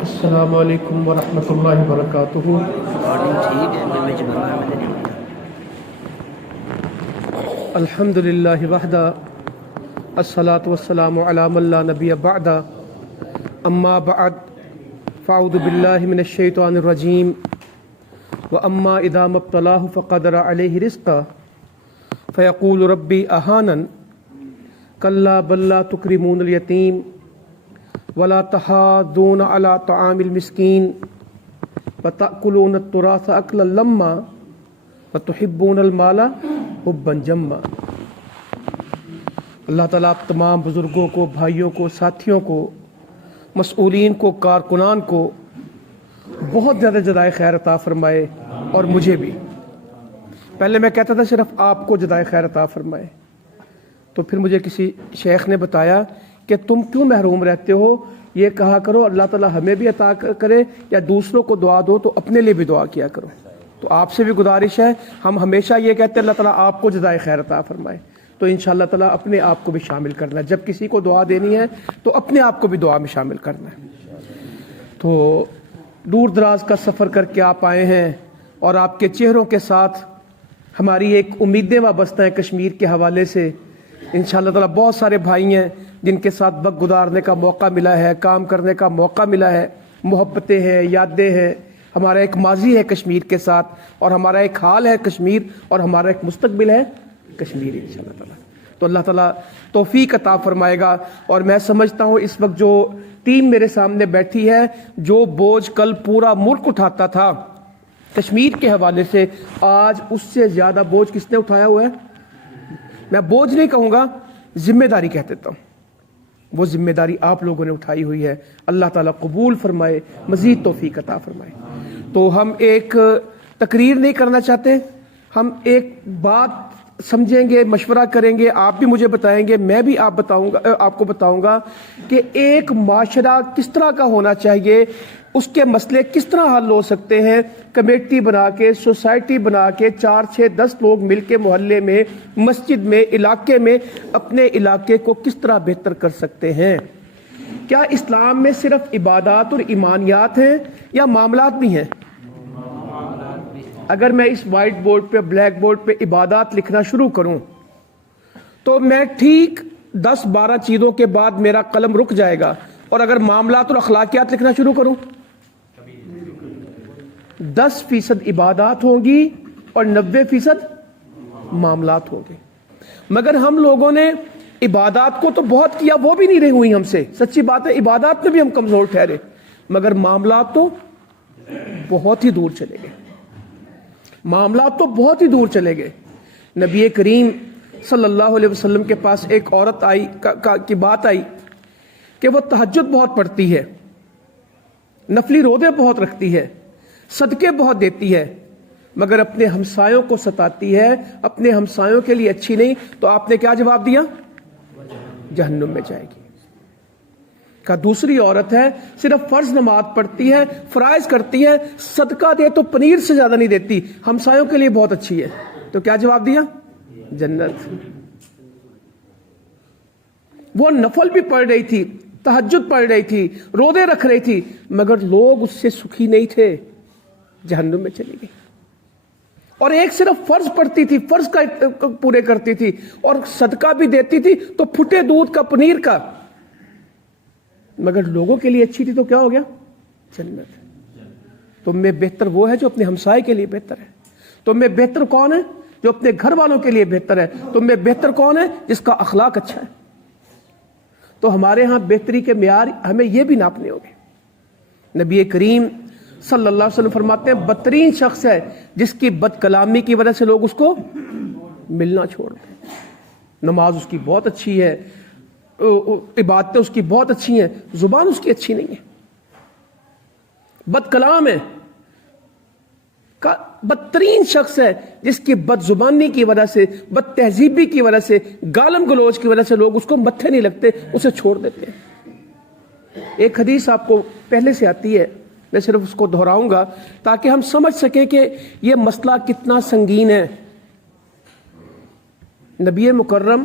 السلام علیکم ورحمۃ اللہ وبرکاتہ۔ الحمد للہ وحدہ، الصلاۃ والسلام علی من لا نبی بعدہ، اما بعد فاعوذ باللہ من الشیطان الرجیم، واما اذا ما ابتلاه فقدر علیہ رزقہ فیقول ربی اہانن کلا بل لا تکرمون الیتیم ولا تحاضون علی طعام المسکین وتأکلون التراث اکلا لما وتحبون المال حبا جما۔ اللہ تعالیٰ آپ تمام بزرگوں کو، بھائیوں کو، ساتھیوں کو، مسئولین کو، کارکنان کو بہت زیادہ جزائے خیر عطا فرمائے، اور مجھے بھی۔ پہلے میں کہتا تھا صرف آپ کو جزائے خیر عطا فرمائے، تو پھر مجھے کسی شیخ نے بتایا کہ تم کیوں محروم رہتے ہو، یہ کہا کرو اللہ تعالیٰ ہمیں بھی عطا کرے، یا دوسروں کو دعا دو تو اپنے لیے بھی دعا کیا کرو۔ تو آپ سے بھی گزارش ہے، ہم ہمیشہ یہ کہتے ہیں اللہ تعالیٰ آپ کو جزائے خیر عطا فرمائے، تو انشاءاللہ تعالیٰ اپنے آپ کو بھی شامل کرنا ہے۔ جب کسی کو دعا دینی ہے تو اپنے آپ کو بھی دعا میں شامل کرنا ہے۔ تو دور دراز کا سفر کر کے آپ آئے ہیں، اور آپ کے چہروں کے ساتھ ہماری ایک امیدیں وابستہ ہیں کشمیر کے حوالے سے۔ انشاءاللہ تعالیٰ بہت سارے بھائی ہیں جن کے ساتھ وقت گزارنے کا موقع ملا ہے، کام کرنے کا موقع ملا ہے، محبتیں ہیں، یادیں ہیں، ہمارا ایک ماضی ہے کشمیر کے ساتھ، اور ہمارا ایک حال ہے کشمیر، اور ہمارا ایک مستقبل ہے کشمیر انشاءاللہ تعالیٰ۔ تو اللہ تعالیٰ توفیق عطا فرمائے گا، اور میں سمجھتا ہوں اس وقت جو ٹیم میرے سامنے بیٹھی ہے، جو بوجھ کل پورا ملک اٹھاتا تھا کشمیر کے حوالے سے، آج اس سے زیادہ بوجھ کس نے اٹھایا ہوا ہے؟ میں بوجھ نہیں کہوں گا، ذمہ داری کہہ دیتا ہوں۔ وہ ذمہ داری آپ لوگوں نے اٹھائی ہوئی ہے، اللہ تعالیٰ قبول فرمائے، مزید توفیق عطا فرمائے۔ تو ہم ایک تقریر نہیں کرنا چاہتے، ہم ایک بات سمجھیں گے، مشورہ کریں گے، آپ بھی مجھے بتائیں گے، میں بھی آپ کو بتاؤں گا کہ ایک معاشرہ کس طرح کا ہونا چاہیے، اس کے مسئلے کس طرح حل ہو سکتے ہیں۔ کمیٹی بنا کے، سوسائٹی بنا کے، 4 6 10 لوگ مل کے محلے میں، مسجد میں، علاقے میں اپنے علاقے کو کس طرح بہتر کر سکتے ہیں۔ کیا اسلام میں صرف عبادات اور ایمانیات ہیں یا معاملات بھی ہیں؟ اگر میں اس وائٹ بورڈ پہ، بلیک بورڈ پہ عبادات لکھنا شروع کروں تو میں ٹھیک 10 12 چیزوں کے بعد میرا قلم رک جائے گا، اور اگر معاملات اور اخلاقیات لکھنا شروع کروں 10% عبادات ہوں گی اور 90% معاملات ہوں گے۔ مگر ہم لوگوں نے عبادات کو تو بہت کیا، وہ بھی نہیں رہی ہوئی ہم سے، سچی بات ہے، عبادات میں بھی ہم کمزور ٹھہرے، مگر معاملات تو بہت ہی دور چلے گئے، معاملات تو بہت ہی دور چلے گئے۔ نبی کریم صلی اللہ علیہ وسلم کے پاس ایک عورت آئی کی بات آئی کہ وہ تہجد بہت پڑھتی ہے، نفلی روزے بہت رکھتی ہے، صدقے بہت دیتی ہے، مگر اپنے ہمسایوں کو ستاتی ہے، اپنے ہمسایوں کے لیے اچھی نہیں۔ تو آپ نے کیا جواب دیا؟ جہنم میں جائے گی۔ کہا دوسری عورت ہے، صرف فرض نماز پڑھتی ہے، فرائض کرتی ہے، صدقہ دے تو پنیر سے زیادہ نہیں دیتی، ہمسایوں کے لیے بہت اچھی ہے۔ تو کیا جواب دیا؟ جنت۔ وہ نفل بھی پڑھ رہی تھی، تہجد پڑھ رہی تھی، روزے رکھ رہی تھی، مگر لوگ اس سے سکھی نہیں تھے، جہنم میں چلی گئی۔ اور ایک صرف فرض پڑھتی تھی، فرض کا پورے کرتی تھی، اور صدقہ بھی دیتی تھی تو پھٹے دودھ کا، پنیر کا، مگر لوگوں کے لیے اچھی تھی، تو کیا ہو گیا؟ جنت۔ تم میں بہتر وہ ہے جو اپنے ہمسائے کے لیے بہتر ہے۔ تم میں بہتر کون ہے؟ جو اپنے گھر والوں کے لیے بہتر ہے۔ تم میں بہتر کون ہے؟ جس کا اخلاق اچھا ہے۔ تو ہمارے ہاں بہتری کے معیار ہمیں یہ بھی ناپنے ہوگے۔ نبی کریم صلی اللہ علیہ وسلم فرماتے ہیں بدترین شخص ہے جس کی بد کلامی کی وجہ سے لوگ اس کو ملنا چھوڑ دیں۔ نماز اس کی بہت اچھی ہے، عبادتیں اس کی بہت اچھی ہیں، زبان اس کی اچھی نہیں ہے، بد کلام ہے۔ بدترین شخص ہے جس کی بد زبانی کی وجہ سے، بد تہذیبی کی وجہ سے، گالم گلوچ کی وجہ سے لوگ اس کو متھے نہیں لگتے، اسے چھوڑ دیتے ہیں۔ ایک حدیث آپ کو پہلے سے آتی ہے، میں صرف اس کو دہراؤں گا تاکہ ہم سمجھ سکیں کہ یہ مسئلہ کتنا سنگین ہے۔ نبی مکرم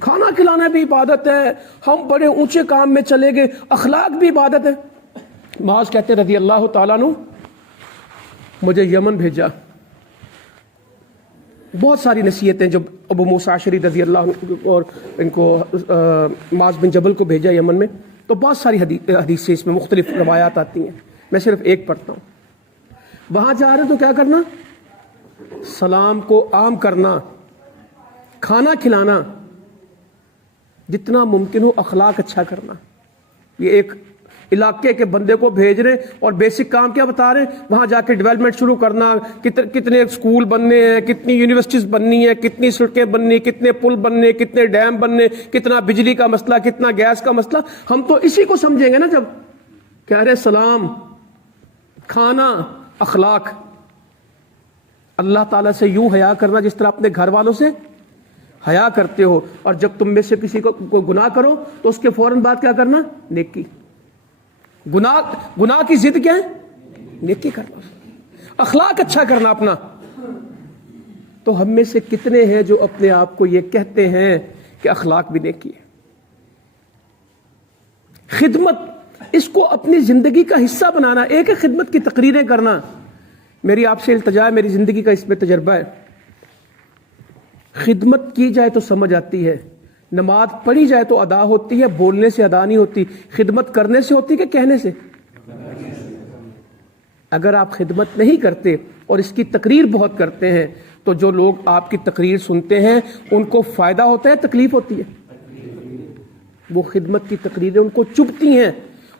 کھانا کھلانا بھی عبادت ہے، ہم بڑے اونچے کام میں چلے گئے، اخلاق بھی عبادت ہے۔ معاذ کہتے رضی اللہ تعالیٰ عنہ مجھے یمن بھیجا، بہت ساری نصیحتیں جب ابو موسیٰ اشعری رضی اللہ عنہ اور ان کو معاذ بن جبل کو بھیجا یمن میں، تو بہت ساری حدیثیں اس میں مختلف روایات آتی ہیں، میں صرف ایک پڑھتا ہوں۔ وہاں جا رہے تو کیا کرنا؟ سلام کو عام کرنا، کھانا کھلانا، جتنا ممکن ہو اخلاق اچھا کرنا۔ یہ ایک علاقے کے بندے کو بھیج رہے اور بیسک کام کیا بتا رہے ہیں؟ وہاں جا کے ڈیولپمنٹ شروع کرنا، کتنے اسکول بننے ہیں، کتنی یونیورسٹیز بننی ہیں، کتنی سڑکیں بننی، کتنے پل بننے، کتنے ڈیم بننے، کتنا بجلی کا مسئلہ، کتنا گیس کا مسئلہ۔ ہم تو اسی کو سمجھیں گے نا جب کہہ رہے سلام، کھانا، اخلاق۔ اللہ تعالیٰ سے یوں حیا کرنا جس طرح اپنے گھر والوں سے حیا کرتے ہو، اور جب تم میں سے کسی کو کوئی گناہ کرو تو اس کے فوراً بعد کیا کرنا؟ نیکی۔ گناہ کی ضد کیا ہے؟ نیکی کرنا، اخلاق اچھا کرنا اپنا۔ تو ہم میں سے کتنے ہیں جو اپنے آپ کو یہ کہتے ہیں کہ اخلاق بھی نیکی ہے؟ خدمت، اس کو اپنی زندگی کا حصہ بنانا۔ ایک ہے خدمت کی تقریریں کرنا، میری آپ سے التجا ہے، میری زندگی کا اس میں تجربہ ہے، خدمت کی جائے تو سمجھ آتی ہے، نماز پڑھی جائے تو ادا ہوتی ہے، بولنے سے ادا نہیں ہوتی۔ خدمت کرنے سے ہوتی کہ کہنے سے؟ اگر آپ خدمت نہیں کرتے اور اس کی تقریر بہت کرتے ہیں تو جو لوگ آپ کی تقریر سنتے ہیں ان کو فائدہ ہوتا ہے، تکلیف ہوتی ہے؟ وہ خدمت کی تقریریں ان کو چبھتی ہیں،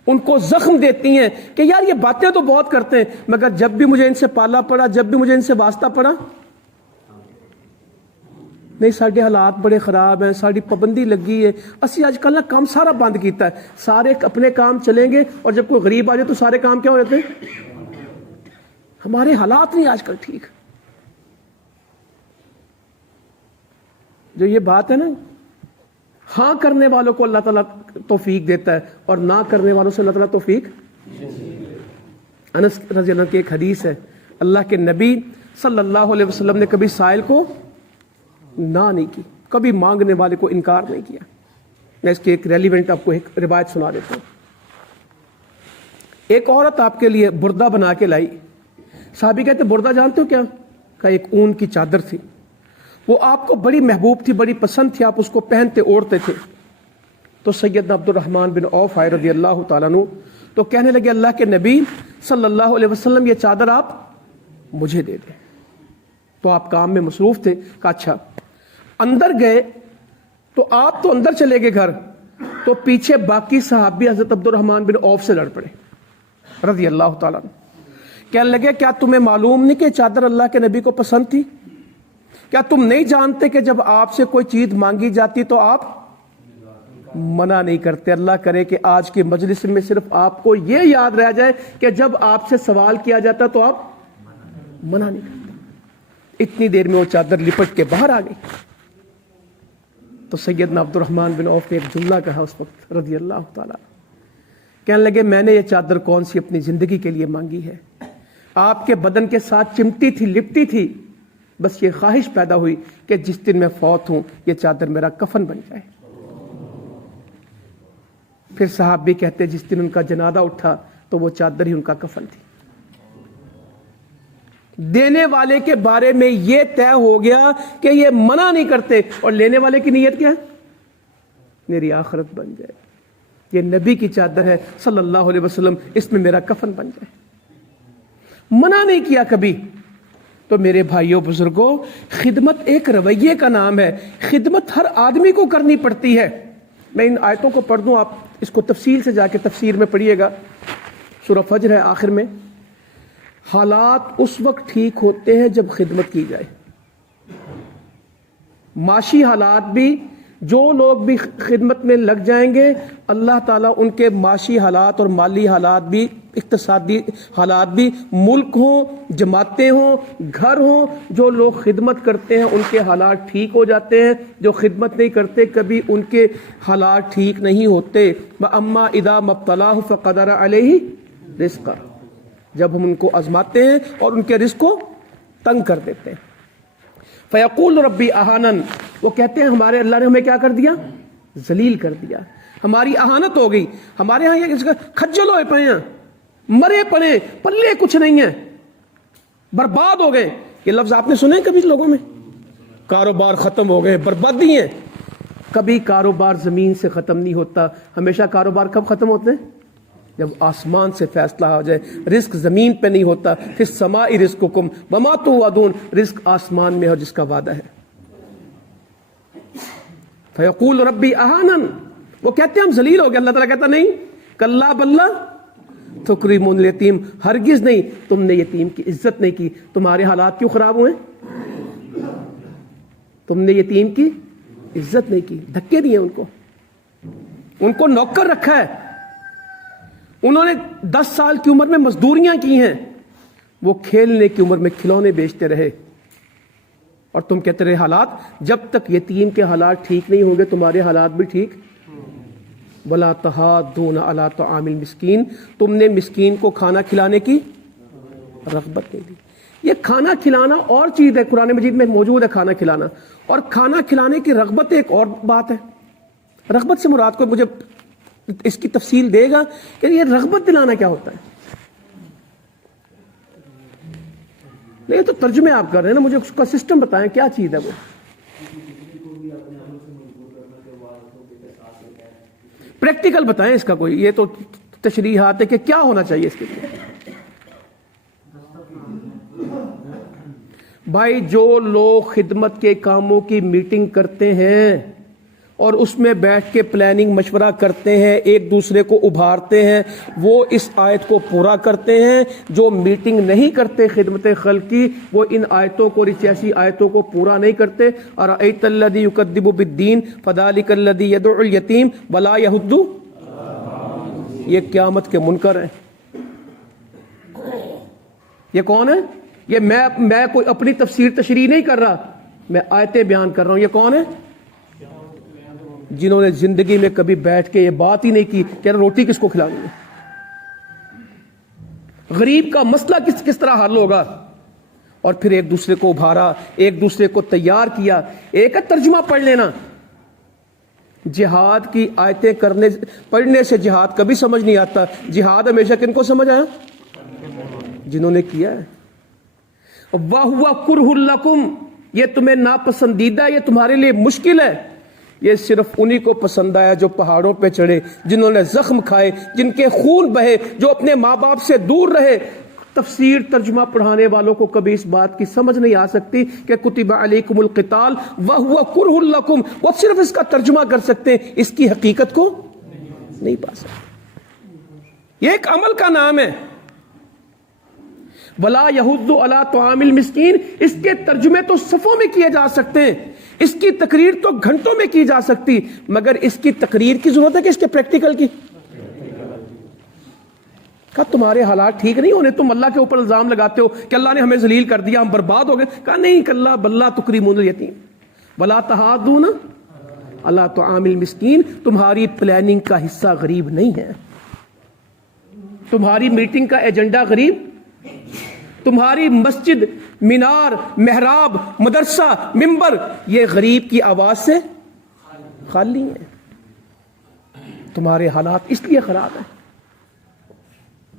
ان کو زخم دیتی ہیں کہ یار یہ باتیں تو بہت کرتے ہیں مگر جب بھی مجھے ان سے پالا پڑا، جب بھی مجھے ان سے واسطہ پڑا، نہیں سارے حالات بڑے خراب ہیں، ساری پابندی لگی ہے، اسی آج کل نا کام سارا بند کیتا ہے، سارے اپنے کام چلیں گے اور جب کوئی غریب آ جائے تو سارے کام کیا ہو جاتے ہیں؟ ہمارے حالات نہیں آج کل ٹھیک۔ جو یہ بات ہے نا، ہاں کرنے والوں کو اللہ تعالیٰ توفیق دیتا ہے اور نہ کرنے والوں سے اللہ تعالیٰ توفیق۔ انس رضی اللہ عنہ کی ایک حدیث ہے، اللہ کے نبی صلی اللہ علیہ وسلم نے کبھی سائل کو نہ نہیں کی، کبھی مانگنے والے کو انکار نہیں کیا۔ میں اس کی ایک ریلیونٹ آپ کو ایک روایت سنا دیتا ہوں۔ ایک عورت آپ کے لیے بردہ بنا کے لائی، صحابی کہتے بردہ جانتے ہو کیا؟ کہا ایک اون کی چادر تھی، وہ آپ کو بڑی محبوب تھی، بڑی پسند تھی، آپ اس کو پہنتے اوڑھتے تھے۔ تو سیدنا عبد الرحمن بن عوف آئے رضی اللہ تعالیٰ عنہ، تو کہنے لگے اللہ کے نبی صلی اللہ علیہ وسلم یہ چادر آپ مجھے دے دیں۔ تو آپ کام میں مصروف تھے، کہا اچھا۔ اندر گئے تو آپ تو اندر چلے گئے گھر، تو پیچھے باقی صحابی حضرت عبد الرحمن بن عوف سے لڑ پڑے رضی اللہ تعالیٰ عنہ۔ کہنے لگے کیا تمہیں معلوم نہیں کہ چادر اللہ کے نبی کو پسند تھی؟ کیا تم نہیں جانتے کہ جب آپ سے کوئی چیز مانگی جاتی تو آپ منع نہیں کرتے؟ اللہ کرے کہ آج کے مجلس میں صرف آپ کو یہ یاد رہ جائے کہ جب آپ سے سوال کیا جاتا تو آپ منع نہیں کرتے۔ اتنی دیر میں وہ چادر لپٹ کے باہر آ گئی۔ تو سیدنا عبد الرحمن بن عوف نے ایک جملہ کہا اس وقت رضی اللہ تعالیٰ، کہنے لگے میں نے یہ چادر کون سی اپنی زندگی کے لیے مانگی ہے، آپ کے بدن کے ساتھ چمٹی تھی، لپٹی تھی، بس یہ خواہش پیدا ہوئی کہ جس دن میں فوت ہوں یہ چادر میرا کفن بن جائے۔ پھر صحابی کہتے جس دن ان کا جنازہ اٹھا تو وہ چادر ہی ان کا کفن تھی۔ دینے والے کے بارے میں یہ طے ہو گیا کہ یہ منع نہیں کرتے، اور لینے والے کی نیت کیا ہے؟ میری آخرت بن جائے، یہ نبی کی چادر ہے صلی اللہ علیہ وسلم، اس میں میرا کفن بن جائے۔ منع نہیں کیا کبھی۔ تو میرے بھائیوں بزرگوں، خدمت ایک رویے کا نام ہے، خدمت ہر آدمی کو کرنی پڑتی ہے۔ میں ان آیتوں کو پڑھ دوں، آپ اس کو تفصیل سے جا کے تفسیر میں پڑھیے گا، سورہ فجر ہے آخر میں۔ حالات اس وقت ٹھیک ہوتے ہیں جب خدمت کی جائے، معاشی حالات بھی، جو لوگ بھی خدمت میں لگ جائیں گے اللہ تعالیٰ ان کے معاشی حالات اور مالی حالات بھی، اقتصادی حالات بھی، ملک ہوں، جماعتیں ہوں، گھر ہوں، جو لوگ خدمت کرتے ہیں ان کے حالات ٹھیک ہو جاتے ہیں، جو خدمت نہیں کرتے کبھی ان کے حالات ٹھیک نہیں ہوتے۔ وَأَمَّا إِذَا مَبْتَلَاهُ فَقَدَرَ عَلَيْهِ رِزْقَهُ، جب ہم ان کو آزماتے ہیں اور ان کے رزق کو تنگ کر دیتے ہیں۔ فَيَقُولُ رَبِّي أَهَانَنِ، وہ کہتے ہیں ہمارے اللہ نے ہمیں کیا کر دیا؟ ذلیل کر دیا، ہماری اہانت ہو گئی، ہمارے ہاں یہ کھجل ہوئے پڑے ہیں، مرے پڑے، پلے کچھ نہیں ہے، برباد ہو گئے۔ یہ لفظ آپ نے سنے کبھی لوگوں میں؟ کاروبار ختم ہو گئے، بربادی ہیں۔ کبھی کاروبار زمین سے ختم نہیں ہوتا، ہمیشہ کاروبار کب ختم ہوتے ہیں؟ جب آسمان سے فیصلہ ہو جائے۔ رزق زمین پہ نہیں ہوتا، فی السماء رزقکم وما توعدون، رزق آسمان میں ہو جس کا وعدہ ہے۔ فیقول ربی اہانن، وہ کہتے ہیں ہم ذلیل ہو گئے، اللہ تعالیٰ کہتا نہیں، کلا بلّہ تکریمون الیتیم، ہرگز نہیں، تم نے یتیم کی عزت نہیں کی۔ تمہارے حالات کیوں خراب ہوئے؟ تم نے یتیم کی عزت نہیں کی، دھکے دیے ان کو نوکر رکھا ہے، انہوں نے 10 سال کی عمر میں مزدوریاں کی ہیں، وہ کھیلنے کی عمر میں کھلونے بیچتے رہے، اور تم کہتے رہے حالات۔ جب تک یتیم کے حالات ٹھیک نہیں ہوں گے تمہارے حالات بھی ٹھیک۔ وَلَا تَحَاضُّونَ عَلَىٰ طَعَامِ الْمِسْكِينِ، تم نے مسکین کو کھانا کھلانے کی رغبت نہیں دی۔ یہ کھانا کھلانا اور چیز ہے، قرآن مجید میں موجود ہے کھانا کھلانا، اور کھانا کھلانے کی رغبت ایک اور بات ہے۔ رغبت سے مراد کو مجھے اس کی تفصیل دے گا کہ یہ رغبت دلانا کیا ہوتا ہے؟ نہیں تو ترجمے آپ کر رہے ہیں نا، مجھے اس کا سسٹم بتائیں کیا چیز ہے وہ۔ پریکٹیکل بتائیں اس کا کوئی، یہ تو تشریحات ہے کہ کیا ہونا چاہیے اس کے لیے۔ بھائی جو لوگ خدمت کے کاموں کی میٹنگ کرتے ہیں اور اس میں بیٹھ کے پلاننگ مشورہ کرتے ہیں، ایک دوسرے کو ابھارتے ہیں، وہ اس آیت کو پورا کرتے ہیں۔ جو میٹنگ نہیں کرتے خدمت خلق کی، وہ ان آیتوں کو، ایسی آیتوں کو پورا نہیں کرتے۔ ارأیت الذی یکذب بالدین فذلک الذی یدعو الیتیم ولا یحض، یہ قیامت کے منکر ہیں۔ یہ کون ہے؟ یہ میں کوئی اپنی تفسیر تشریح نہیں کر رہا، میں آیتیں بیان کر رہا ہوں۔ یہ کون ہے؟ جنہوں نے زندگی میں کبھی بیٹھ کے یہ بات ہی نہیں کی کہ روٹی کس کو کھلانی ہے، غریب کا مسئلہ کس طرح حل ہوگا، اور پھر ایک دوسرے کو ابھارا، ایک دوسرے کو تیار کیا۔ ایک ہے ترجمہ پڑھ لینا، جہاد کی آیتیں پڑھنے سے جہاد کبھی سمجھ نہیں آتا۔ جہاد ہمیشہ کن کو سمجھ آیا؟ جنہوں نے کیا ہے۔ وَهُوَ كُرْهُ لَكُمْ، یہ تمہیں ناپسندیدہ، یہ تمہارے لیے مشکل ہے۔ یہ صرف انہی کو پسند آیا جو پہاڑوں پہ چڑھے، جنہوں نے زخم کھائے، جن کے خون بہے، جو اپنے ماں باپ سے دور رہے۔ تفسیر ترجمہ پڑھانے والوں کو کبھی اس بات کی سمجھ نہیں آ سکتی کہ کتب علیکم القتال وَهُوَ كُرْهُ لَكُمْ، وہ صرف اس کا ترجمہ کر سکتے ہیں، اس کی حقیقت کو نہیں پا سکتے۔ یہ ایک عمل کا نام ہے۔ وَلَا يَحُضُّ عَلَىٰ طَعَامِ الْمِسْكِينِ، اس کے ترجمے تو صفوں میں کیے جا سکتے ہیں، اس کی تقریر تو گھنٹوں میں کی جا سکتی، مگر اس کی تقریر کی ضرورت ہے کہ اس کے پریکٹیکل کی۔ کہا تمہارے حالات ٹھیک نہیں ہونے، تم اللہ کے اوپر الزام لگاتے ہو کہ اللہ نے ہمیں ذلیل کر دیا، ہم برباد ہو گئے۔ کہا نہیں، کلا بلّہ تکریمون الیتیم ولا تحاضون علی طعام المسکین، تمہاری پلاننگ کا حصہ غریب نہیں ہے، تمہاری میٹنگ کا ایجنڈا غریب، تمہاری مسجد، مینار، محراب، مدرسہ، ممبر، یہ غریب کی آواز سے خالی ہے۔ تمہارے حالات اس لیے خراب ہیں۔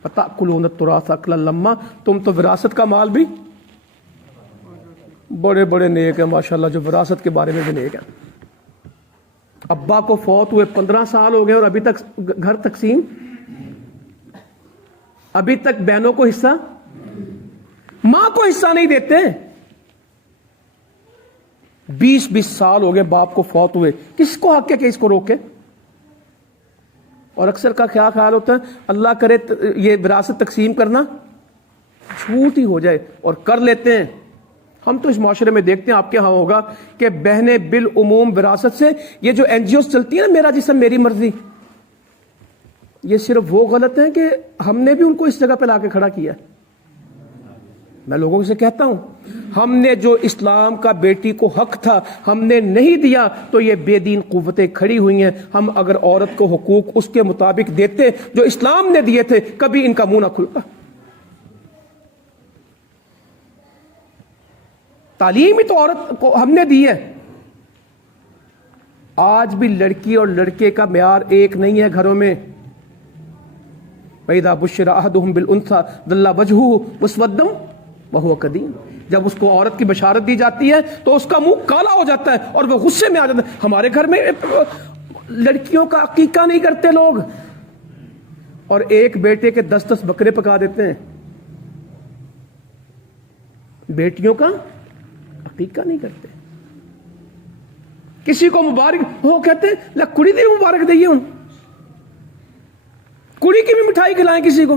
وَتَأْكُلُونَ التُّرَاثَ أَكْلًا لَمًّا، تم تو وراثت کا مال بھی بڑے بڑے نیک ہیں ماشاءاللہ، جو وراثت کے بارے میں بھی نیک ہیں۔ ابا کو فوت ہوئے 15 سال ہو گئے اور ابھی تک گھر تقسیم، ابھی تک بہنوں کو حصہ، ماں کو حصہ نہیں دیتے۔ 20 سال ہو گئے باپ کو فوت ہوئے، کس کو حق ہے کہ اس کو روکے؟ اور اکثر کا کیا خیال ہوتا ہے، اللہ کرے یہ وراثت تقسیم کرنا جھوٹ ہی ہو جائے، اور کر لیتے ہیں۔ ہم تو اس معاشرے میں دیکھتے ہیں، آپ کے ہاں ہوگا کہ بہنیں بالعموم وراثت سے، یہ جو NGOs چلتی ہے نا، میرا جسم میری مرضی، یہ صرف وہ غلط ہیں کہ ہم نے بھی ان کو اس جگہ پہ لا کے کھڑا کیا۔ میں لوگوں سے کہتا ہوں، ہم نے جو اسلام کا بیٹی کو حق تھا ہم نے نہیں دیا، تو یہ بے دین قوتیں کھڑی ہوئی ہیں۔ ہم اگر عورت کو حقوق اس کے مطابق دیتے جو اسلام نے دیے تھے، کبھی ان کا منہ نہ کھلتا۔ تعلیم ہی تو عورت کو ہم نے دی ہے، آج بھی لڑکی اور لڑکے کا معیار ایک نہیں ہے گھروں میں. وَإِذَا بُشِّرَ أَحَدُهُمْ بِالْأُنثَىٰ ظَلَّ وَجْهُهُ مُسْوَدًّا وَهُوَ كَظِيمٌ. جب اس کو عورت کی بشارت دی جاتی ہے تو اس کا منہ کالا ہو جاتا ہے اور وہ غصے میں آ جاتا ہے. ہمارے گھر میں لڑکیوں کا عقیقہ نہیں کرتے لوگ, اور ایک بیٹے کے 10 بکرے پکا دیتے ہیں. بیٹیوں کا عقیقہ نہیں کرتے. کسی کو مبارک ہو کہتے ہیں لا کڑی دی مبارک دئیے, ان کڑی کی بھی مٹھائی کھلائیں کسی کو.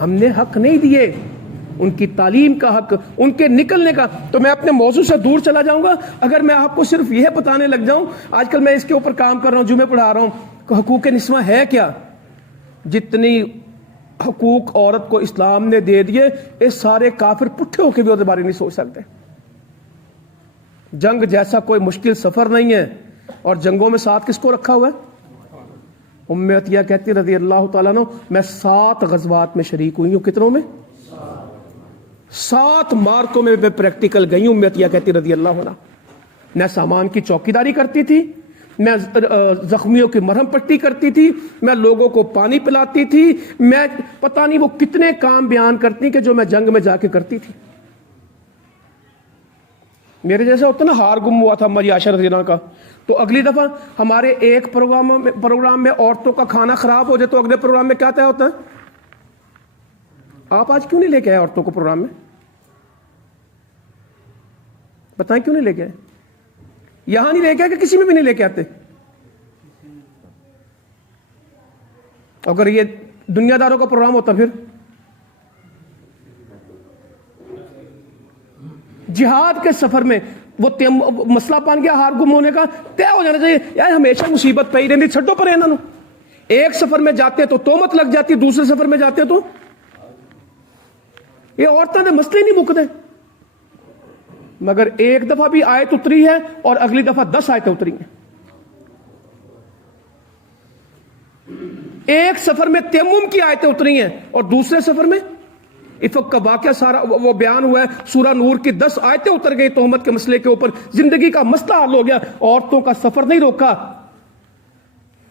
ہم نے حق نہیں دیے ان کی تعلیم کا حق, ان کے نکلنے کا. تو میں اپنے موضوع سے دور چلا جاؤں گا اگر میں آپ کو صرف یہ بتانے لگ جاؤں. آج کل میں اس کے اوپر کام کر رہا ہوں, جمعے پڑھا رہا ہوں کہ حقوق نسواں ہے کیا. جتنی حقوق عورت کو اسلام نے دے دیے, اس سارے کافر پٹھے ہو کے بھی اس بارے نہیں سوچ سکتے. جنگ جیسا کوئی مشکل سفر نہیں ہے, اور جنگوں میں ساتھ کس کو رکھا ہوا ہے؟ ام عطیہ کہتی رضی اللہ تعالیٰ عنہ, میں 7 غزوات میں شریک ہوئی ہوں. کتنوں میں؟ 7 مارکوں میں پریکٹیکل گئی ہوں. ام عطیہ کہتی رضی اللہ عنہ, میں سامان کی چوکیداری کرتی تھی, میں زخمیوں کی مرہم پٹی کرتی تھی, میں لوگوں کو پانی پلاتی تھی, میں پتہ نہیں وہ کتنے کام بیان کرتی کہ جو میں جنگ میں جا کے کرتی تھی. میرے جیسا ہوتا نا ہار گم ہوا تھا مری عائشہ رضی اللہ عنہ کا, تو اگلی دفعہ ہمارے ایک پروگرام میں عورتوں کا کھانا خراب ہو جائے تو اگلے پروگرام میں کیا طے ہوتا ہے؟ آپ آج کیوں نہیں لے کے آئے عورتوں کو پروگرام میں؟ بتائیں کیوں نہیں لے کے آئے؟ یہاں نہیں لے کے آئے کہ کسی میں بھی نہیں لے کے آتے؟ اگر یہ دنیا داروں کا پروگرام ہوتا پھر جہاد کے سفر میں وہ مسئلہ بن گیا ہار گم ہونے کا, طے ہو جانا چاہیے یار ہمیشہ مصیبت پہ ہی رہتی, چھٹو پر انہوں. ایک سفر میں جاتے تو تہمت لگ جاتی, دوسرے سفر میں جاتے تو یہ عورتوں کے مسئلے نہیں مکتے. مگر ایک دفعہ بھی آیت اتری ہے اور اگلی دفعہ 10 آیتیں اتری ہیں. ایک سفر میں تیمم کی آیتیں اتری ہیں اور دوسرے سفر میں افق کا واقعہ سارا وہ بیان ہوا ہے. سورہ نور کی 10 آیتیں اتر گئی تہمت کے مسئلے کے اوپر, زندگی کا مسئلہ حل ہو گیا. عورتوں کا سفر نہیں روکا,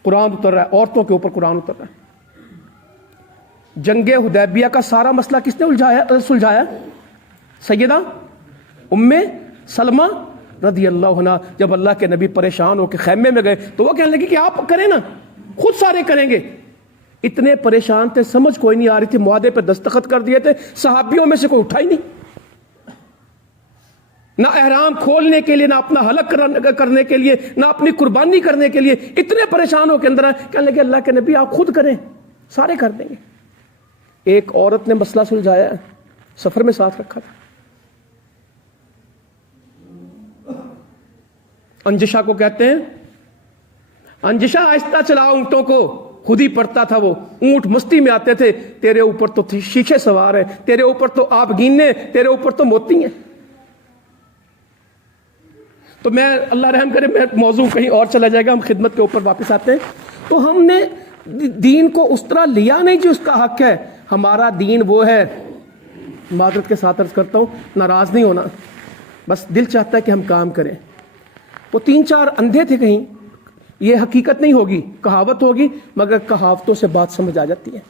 قرآن اتر رہا ہے, عورتوں کے اوپر قرآن اتر رہا ہے. جنگ حدیبیہ کا سارا مسئلہ کس نے سلجھایا؟ سیدہ ام سلمہ رضی اللہ عنہ. جب اللہ کے نبی پریشان ہو کے خیمے میں گئے تو وہ کہنے لگے کہ آپ کریں نا, خود سارے کریں گے. اتنے پریشان تھے, سمجھ کوئی نہیں آ رہی تھی, معاہدے پہ دستخط کر دیے تھے, صحابیوں میں سے کوئی اٹھا ہی نہیں, نہ احرام کھولنے کے لیے, نہ اپنا حلق کرنے کے لیے, نہ اپنی قربانی کرنے کے لیے. اتنے پریشان ہو کے اندر آئے, کہنے لگے اللہ کے نبی آپ خود کریں, سارے کر دیں گے. ایک عورت نے مسئلہ سلجھایا, سفر میں ساتھ رکھا تھا. انجشا کو کہتے ہیں, انجشا آہستہ چلاؤ اونٹوں کو, خود ہی پڑتا تھا وہ, اونٹ مستی میں آتے تھے. تیرے اوپر تو شیشے سوار ہیں, تیرے اوپر تو آبگین ہیں, تیرے اوپر تو موتی ہیں. تو میں اللہ رحم کرے, میں موضوع کہیں اور چلا جائے گا, ہم خدمت کے اوپر واپس آتے ہیں. تو ہم نے دین کو اس طرح لیا نہیں جو اس کا حق ہے. ہمارا دین وہ ہے, معذرت کے ساتھ عرض کرتا ہوں, ناراض نہیں ہونا, بس دل چاہتا ہے کہ ہم کام کریں. وہ 3-4 اندھے تھے کہیں, یہ حقیقت نہیں ہوگی, کہاوت ہوگی, مگر کہاوتوں سے بات سمجھ آ جاتی ہے.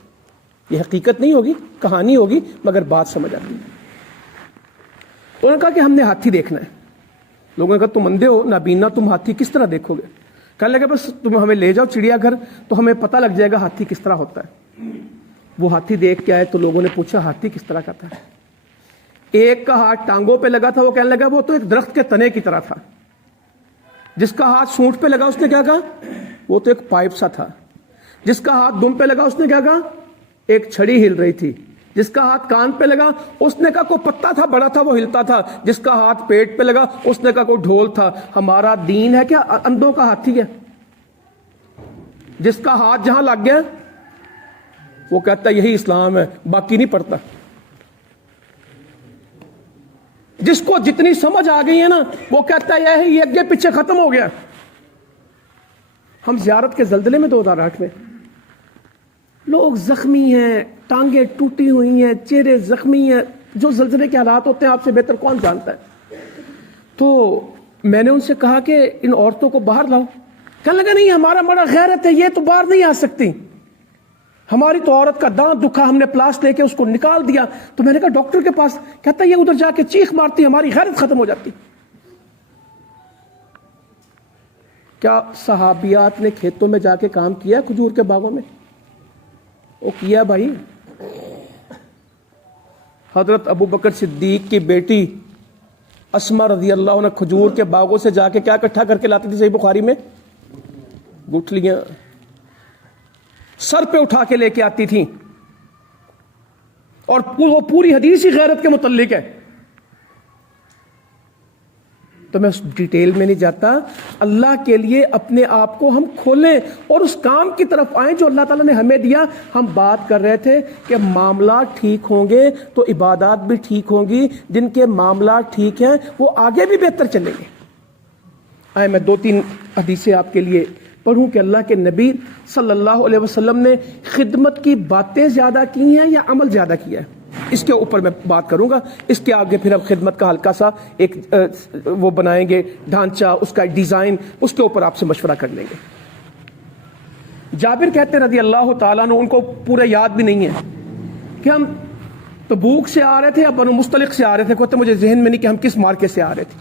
یہ حقیقت نہیں ہوگی, کہانی ہوگی, مگر بات سمجھ آتی ہے. انہوں نے کہا کہ ہم نے ہاتھی دیکھنا ہے. لوگوں نے کہا تم اندھے ہو, نابینا, تم ہاتھی کس طرح دیکھو گے؟ کہنے لگا بس تم ہمیں لے جاؤ چڑیا گھر, تو ہمیں پتہ لگ جائے گا ہاتھی کس طرح ہوتا ہے. وہ ہاتھی دیکھ کے آئے تو لوگوں نے پوچھا ہاتھی کس طرح کا تھا؟ ایک کا ہاتھ ٹانگوں پہ لگا تھا, وہ کہنے لگا وہ تو ایک درخت کے تنے کی طرح تھا. جس کا ہاتھ سونٹ پہ لگا اس نے کیا کہا؟ وہ تو ایک پائپ سا تھا. جس کا ہاتھ دم پہ لگا اس نے کیا کہا؟ ایک چھڑی ہل رہی تھی. جس کا ہاتھ کان پہ لگا اس نے کہا کوئی پتا تھا بڑا تھا وہ ہلتا تھا. جس کا ہاتھ پیٹ پہ لگا اس نے کہا کوئی ڈھول تھا. ہمارا دین ہے کیا اندھوں کا ہاتھی ہے؟ جس کا ہاتھ جہاں لگ گیا وہ کہتا ہے یہی اسلام ہے, باقی نہیں پڑتا. جس کو جتنی سمجھ آ گئی ہے نا وہ کہتا ہے یہ اگے پیچھے ختم ہو گیا. ہم زیارت کے زلزلے میں 2008 میں لوگ زخمی ہیں, ٹانگیں ٹوٹی ہوئی ہیں, چہرے زخمی ہیں. جو زلزلے کے حالات ہوتے ہیں آپ سے بہتر کون جانتا ہے. تو میں نے ان سے کہا کہ ان عورتوں کو باہر لاؤ. کہنے لگا نہیں ہمارا بڑا غیرت ہے, یہ تو باہر نہیں آ سکتی. ہماری تو عورت کا دانت دکھا, ہم نے پلاس لے کے اس کو نکال دیا. تو میں نے کہا ڈاکٹر کے پاس. کہتا یہ ادھر جا کے چیخ مارتی, ہماری غیرت ختم ہو جاتی. کیا صحابیات نے کھیتوں میں جا کے کام کیا کھجور کے باغوں میں؟ وہ کیا بھائی. حضرت ابو بکر صدیق کی بیٹی اسما رضی اللہ عنہ کھجور کے باغوں سے جا کے کیا اکٹھا کر کے لاتی تھی؟ صحیح بخاری میں گٹھلیاں سر پہ اٹھا کے لے کے آتی تھیں, اور وہ پوری حدیث ہی غیرت کے متعلق ہے. تو میں اس ڈیٹیل میں نہیں جاتا. اللہ کے لیے اپنے آپ کو ہم کھولیں اور اس کام کی طرف آئیں جو اللہ تعالیٰ نے ہمیں دیا. ہم بات کر رہے تھے کہ معاملات ٹھیک ہوں گے تو عبادات بھی ٹھیک ہوں گی. جن کے معاملات ٹھیک ہیں وہ آگے بھی بہتر چلیں گے. آئے میں 2-3 حدیثیں آپ کے لیے پڑھوں کہ اللہ کے نبی صلی اللہ علیہ وسلم نے خدمت کی باتیں زیادہ کی ہیں یا عمل زیادہ کیا ہے. اس کے اوپر میں بات کروں گا. اس کے آگے پھر اب خدمت کا ہلکا سا ایک وہ بنائیں گے ڈھانچہ, اس کا ڈیزائن, اس کے اوپر آپ سے مشورہ کر لیں گے. جابر کہتے ہیں رضی اللہ تعالیٰ عنہ, ان کو پورا یاد بھی نہیں ہے کہ ہم تبوک سے آ رہے تھے یا بنو مستلق سے آ رہے تھے. کہتے مجھے ذہن میں نہیں کہ ہم کس مارکے سے آ رہے تھے.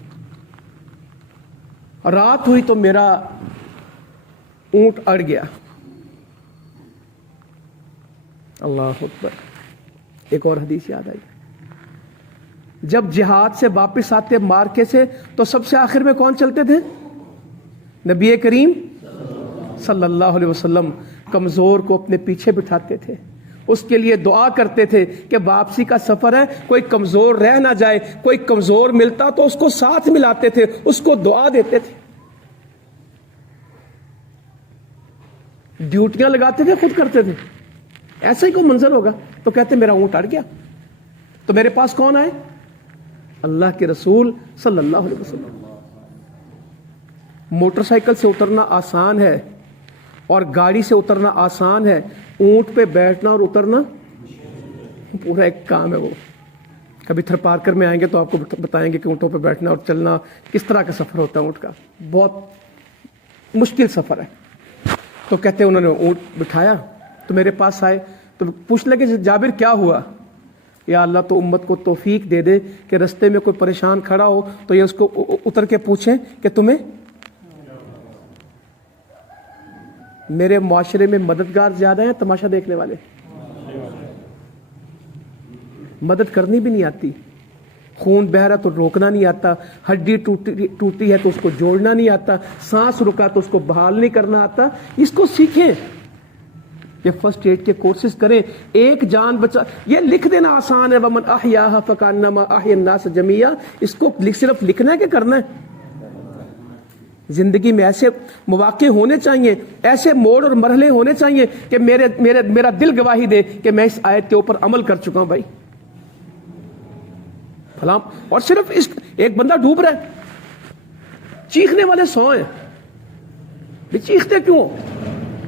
رات ہوئی تو میرا اونٹ اڑ گیا. اللہ اکبر. ایک اور حدیث یاد آئی, جب جہاد سے واپس آتے مارکے سے تو سب سے آخر میں کون چلتے تھے؟ نبی کریم صلی اللہ علیہ وسلم. کمزور کو اپنے پیچھے بٹھاتے تھے, اس کے لیے دعا کرتے تھے کہ واپسی کا سفر ہے, کوئی کمزور رہ نہ جائے. کوئی کمزور ملتا تو اس کو ساتھ ملاتے تھے, اس کو دعا دیتے تھے. ڈیوٹیاں لگاتے تھے, خود کرتے تھے. ایسا ہی کوئی منظر ہوگا تو کہتے میرا اونٹ اڑ گیا. تو میرے پاس کون آئے؟ اللہ کے رسول صلی اللہ علیہ وسلم. موٹر سائیکل سے اترنا آسان ہے اور گاڑی سے اترنا آسان ہے, اونٹ پہ بیٹھنا اور اترنا پورا ایک کام ہے. وہ کبھی تھر پارکر میں آئیں گے تو آپ کو بتائیں گے کہ اونٹوں پہ بیٹھنا اور چلنا کس طرح کا سفر ہوتا ہے. اونٹ کا بہت مشکل سفر ہے. تو کہتے انہوں نے اونٹ بٹھایا تو میرے پاس آئے تو پوچھ لے کہ جابر کیا ہوا؟ یا اللہ تو امت کو توفیق دے دے کہ رستے میں کوئی پریشان کھڑا ہو تو یہ اس کو اتر کے پوچھیں کہ تمہیں میرے معاشرے میں مددگار زیادہ ہیں تماشا دیکھنے والے؟ مدد کرنی بھی نہیں آتی. خون بہ رہا تو روکنا نہیں آتا, ہڈی ٹوٹی ہے تو اس کو جوڑنا نہیں آتا, سانس رکا تو اس کو بحال نہیں کرنا آتا. اس کو سیکھیں, یہ فرسٹ ایڈ کے کورسز کریں. ایک جان بچا, یہ لکھ دینا آسان ہے, ومن احیاھا فکانما احیا الناس جمیعا. اس کو صرف لکھنا ہے کہ کرنا ہے. زندگی میں ایسے مواقع ہونے چاہیے, ایسے موڑ اور مرحلے ہونے چاہیے کہ میرا دل گواہی دے کہ میں اس آیت کے اوپر عمل کر چکا ہوں بھائی فلاں. اور صرف اس ایک بندہ ڈوب رہا ہے, چیخنے والے 100 ہیں. چیختے کیوں؟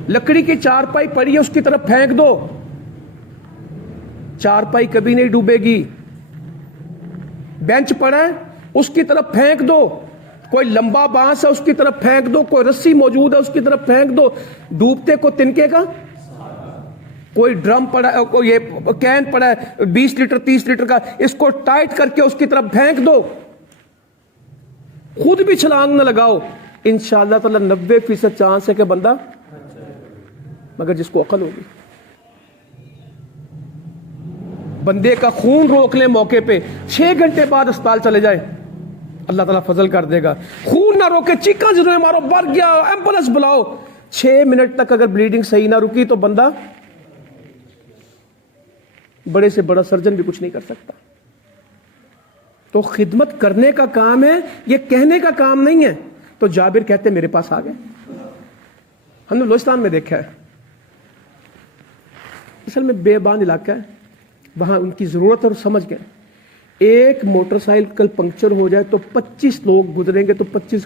لکڑی کی چارپائی پڑی ہے اس کی طرف پھینک دو, چارپائی کبھی نہیں ڈوبے گی. بینچ پڑا ہے اس کی طرف پھینک دو, کوئی لمبا بانس ہے اس کی طرف پھینک دو, کوئی رسی موجود ہے اس کی طرف پھینک دو. ڈوبتے کو تنکے کا, کوئی ڈرم پڑا ہے, کوئی یہ کین پڑا ہے 20 لیٹر 30 لیٹر کا, اس کو ٹائٹ کر کے اس کی طرف پھینک دو. خود بھی چھلانگ نہ لگاؤ, انشاءاللہ تعالی 90% چانس ہے کہ بندہ, مگر جس کو عقل ہوگی, بندے کا خون روک لیں موقع پہ, 6 گھنٹے بعد اسپتال چلے جائے, اللہ تعالیٰ فضل کر دے گا. خون نہ روکے, چیخاں ضرور مارو, بڑھ گیا, ایمبولینس بلاؤ, 6 منٹ تک اگر بلیڈنگ صحیح نہ رکی تو بندہ, بڑے سے بڑا سرجن بھی کچھ نہیں کر سکتا. تو خدمت کرنے کا کام ہے, یہ کہنے کا کام نہیں ہے. تو جابر کہتے میرے پاس آ گئے. ہم نے بلوچستان میں دیکھا ہے, اصل میں بے بان علاقہ ہے, وہاں ان کی ضرورت اور سمجھ گئے. ایک موٹر سائیکل پنکچر ہو جائے تو 25 لوگ گزریں گے تو 25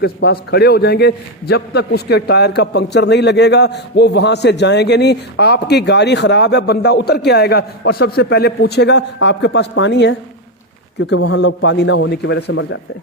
کے پاس کھڑے ہو جائیں گے. جب تک اس کے ٹائر کا پنکچر نہیں لگے گا وہ وہاں سے جائیں گے نہیں. آپ کی گاڑی خراب ہے, بندہ اتر کے آئے گا اور سب سے پہلے پوچھے گا آپ کے پاس پانی ہے, کیونکہ وہاں لوگ پانی نہ ہونے کی وجہ سے مر جاتے ہیں.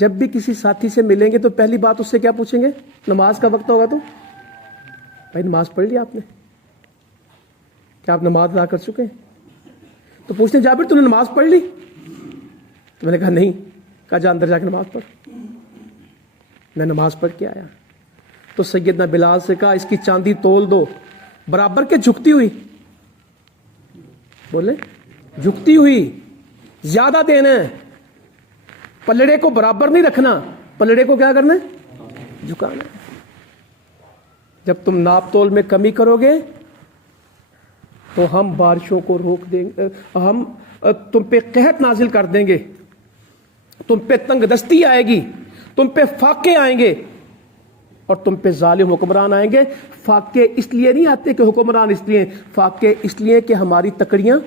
جب بھی کسی ساتھی سے ملیں گے تو پہلی بات اس سے کیا پوچھیں گے؟ نماز کا وقت ہوگا تو بھائی نماز پڑھ لی آپ نے؟ کیا آپ نماز ادا کر چکے ہیں؟ تو پوچھتے ہیں جابر تم نے نماز پڑھ لی؟ تو میں نے کہا نہیں. کہا جا اندر جا کے نماز پڑھ. میں نماز پڑھ کے آیا. تو سیدنا بلال سے کہا اس کی چاندی تول دو برابر کے جھکتی ہوئی. بولے جھکتی ہوئی زیادہ دینا ہے, پلڑے کو برابر نہیں رکھنا, پلڑے کو کیا کرنا ہے؟ جھکانا ہے. جب تم ناپ تول میں کمی کرو گے تو ہم بارشوں کو روک دیں گے, ہم تم پہ قحط نازل کر دیں گے, تم پہ تنگ دستی آئے گی, تم پہ فاقے آئیں گے اور تم پہ ظالم حکمران آئیں گے. فاقے اس لیے نہیں آتے کہ حکمران اس لیے, فاقے اس لیے کہ ہماری تکڑیاں,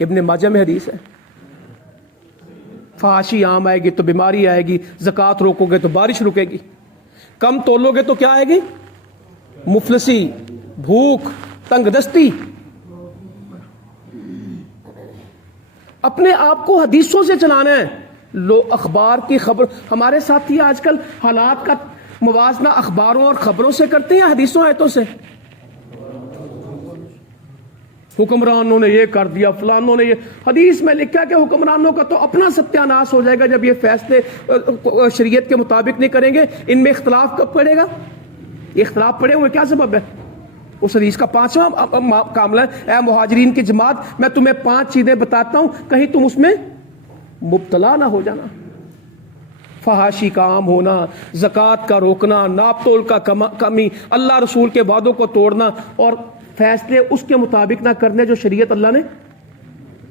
ابن ماجہ میں حدیث ہے, فحاشی عام آئے گی تو بیماری آئے گی, زکوٰۃ روکو گے تو بارش رکے گی, کم تولو گے تو کیا آئے گی؟ مفلسی, بھوک, تنگ دستی. اپنے آپ کو حدیثوں سے چلانا ہے. لو اخبار کی خبر, ہمارے ساتھی آج کل حالات کا موازنہ اخباروں اور خبروں سے کرتے ہیں یا حدیثوں آیتوں سے؟ حکمرانوں نے یہ کر دیا, فلانوں نے یہ. حدیث میں لکھا کہ حکمرانوں کا تو اپنا ستیہ ناش ہو جائے گا جب یہ فیصلے شریعت کے مطابق نہیں کریں گے. ان میں اختلاف کب پڑے گا؟ یہ اختلاف پڑے ہوئے کیا سبب ہے؟ اس حدیث کا 5واں کاملہ ہے, اے مہاجرین کی جماعت میں تمہیں 5 چیزیں بتاتا ہوں, کہیں تم اس میں مبتلا نہ ہو جانا. فحاشی کا عام ہونا, زکوٰۃ کا روکنا, ناپ تول کا کمی, اللہ رسول کے وعدوں کو توڑنا اور فیصلے اس کے مطابق نہ کرنے جو شریعت اللہ نے.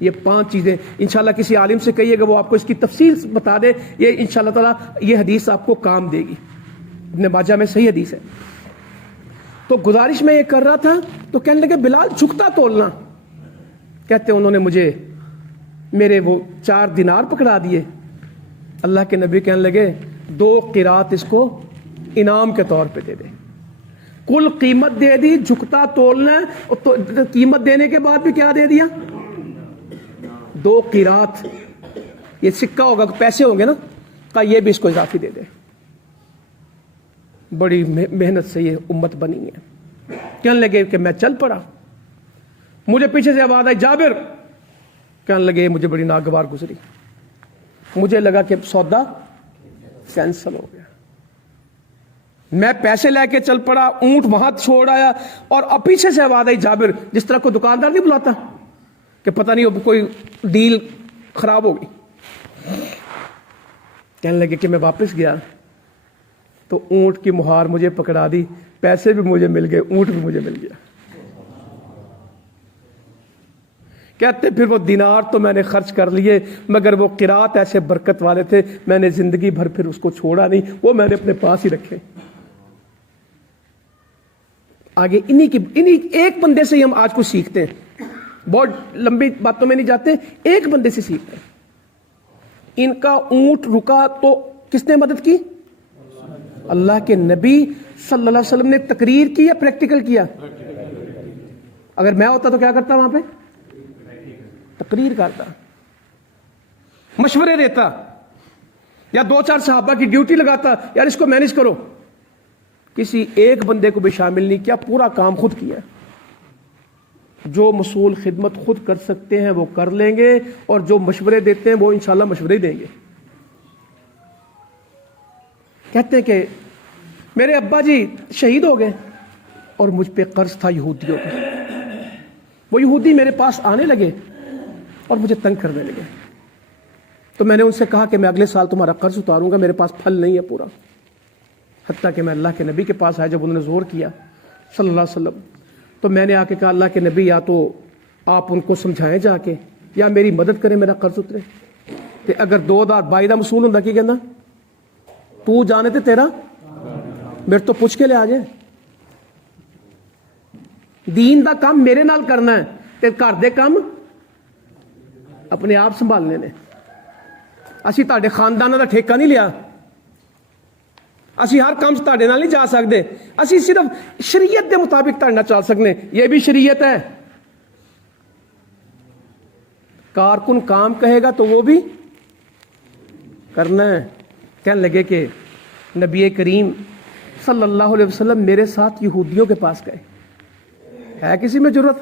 یہ 5 چیزیں انشاءاللہ کسی عالم سے کہیے گا وہ آپ کو اس کی تفصیل بتا دے. یہ انشاءاللہ تعالیٰ یہ حدیث آپ کو کام دے گی. ابن ماجہ میں صحیح حدیث ہے. تو گزارش میں یہ کر رہا تھا تو کہنے لگے بلال جھکتا تولنا. کہتے انہوں نے مجھے میرے وہ 4 دینار پکڑا دیے. اللہ کے نبی کہنے لگے 2 قرات اس کو انعام کے طور پہ دے دے. کل قیمت دے دی, جھکتا تولنا, تو قیمت دینے کے بعد بھی کیا دے دیا؟ 2 قرات. یہ سکہ ہوگا, پیسے ہوں گے نا, کہا یہ بھی اس کو اضافی دے دے. بڑی محنت سے یہ امت بنی ہے. کہنے لگے کہ میں چل پڑا, مجھے پیچھے سے آواز آئی جابر. کہنے لگے مجھے بڑی ناگوار گزری, مجھے لگا کہ سودا کینسل ہو گیا. میں پیسے لے کے چل پڑا, اونٹ وہاں چھوڑ آیا, اور اب پیچھے سے آواز آئی جابر. جس طرح کوئی دکاندار نہیں بلاتا کہ پتہ نہیں کوئی ڈیل خراب ہوگی. کہنے لگے کہ میں واپس گیا تو اونٹ کی مہار مجھے پکڑا دی, پیسے بھی مجھے مل گئے, اونٹ بھی مجھے مل گیا. کہتے پھر وہ دینار تو میں نے خرچ کر لیے, مگر وہ قرات ایسے برکت والے تھے میں نے زندگی بھر پھر اس کو چھوڑا نہیں, وہ میں نے اپنے پاس ہی رکھے. آگے انہی ایک بندے سے ہی ہم آج کچھ سیکھتے ہیں. بہت لمبی باتوں میں نہیں جاتے, ایک بندے سے سیکھتے ہیں. ان کا اونٹ رکا تو کس نے مدد کی؟ اللہ کے نبی صلی اللہ علیہ وسلم نے تقریر کی یا پریکٹیکل کیا؟ اگر میں ہوتا تو کیا کرتا وہاں پہ؟ تقریر کرتا, مشورے دیتا, یا 2-4 صحابہ کی ڈیوٹی لگاتا, یار اس کو مینج کرو. کسی ایک بندے کو بھی شامل نہیں کیا, پورا کام خود کیا. جو مسئول خدمت خود کر سکتے ہیں وہ کر لیں گے, اور جو مشورے دیتے ہیں وہ انشاءاللہ مشورے دیں گے. کہتے ہیں کہ میرے ابا جی شہید ہو گئے اور مجھ پہ قرض تھا یہودیوں کا. وہ یہودی میرے پاس آنے لگے اور مجھے تنگ کرنے لگے. تو میں نے ان سے کہا کہ میں اگلے سال تمہارا قرض اتاروں گا, میرے پاس پھل نہیں ہے پورا. حتیٰ کہ میں اللہ کے نبی کے پاس آیا جب انہوں نے زور کیا صلی اللہ علیہ وسلم, تو میں نے آ کے کہا اللہ کے نبی یا تو آپ ان کو سمجھائیں جا کے, یا میری مدد کریں میرا قرض اترے. کہ اگر 2022 دا مصول ہوں کی کہنا تو جانے تے تیرا میرے تو پوچھ کے لے آ جائے. دین دا کام میرے نال کرنا ہے تے گھر دے کام اپنے آپ سنبھالنے نے. اسی تہاڈے خاندان دا ٹھیکہ نہیں لیا, اسی ہر کام تہاڈے نال نہیں جا سکتے, اسی صرف شریعت دے مطابق تہاڈے نال چل سکنے. یہ بھی شریعت ہے. کارکن کام کہے گا تو وہ بھی کرنا ہے. کہنے لگے کہ نبی کریم صلی اللہ علیہ وسلم میرے ساتھ یہودیوں کے پاس گئے, ہے کسی میں جرت؟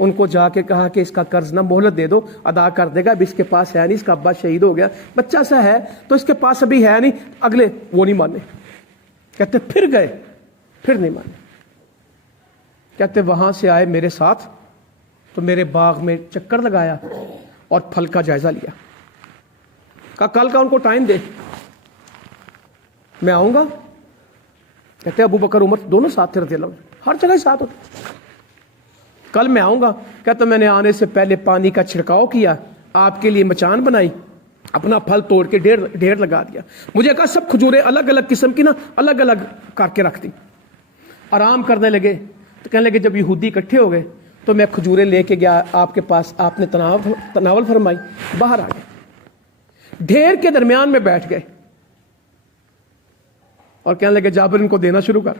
ان کو جا کے کہا کہ اس کا قرض نہ مہلت دے دو, ادا کر دے گا, اب اس کے پاس ہے نہیں, اس کا ابا شہید ہو گیا, بچہ سا ہے تو اس کے پاس ابھی ہے نہیں. اگلے وہ نہیں مانے, کہتے پھر گئے, پھر نہیں مانے. کہتے وہاں سے آئے میرے ساتھ تو میرے باغ میں چکر لگایا اور پھل کا جائزہ لیا. کہا کل کا ان کو ٹائم دے, میں آؤں گا. کہتے ابو بکر عمر دونوں ساتھ تھے رضی اللہ عنہ, ہر جگہ ساتھ ہوتے. کل میں آؤں گا. کہتا میں نے آنے سے پہلے پانی کا چھڑکاؤ کیا, آپ کے لیے مچان بنائی, اپنا پھل توڑ کے ڈھیر لگا دیا. مجھے کہا سب کھجوریں الگ الگ قسم کی نا الگ الگ کر کے رکھ دی. آرام کرنے لگے تو کہنے لگے جب یہودی اکٹھے ہو گئے تو میں کھجوریں لے کے گیا آپ کے پاس, آپ نے تناول فرمائی, باہر آ گئے, ڈھیر کے درمیان میں بیٹھ گئے اور کہنے لگے جابر ان کو دینا شروع کر.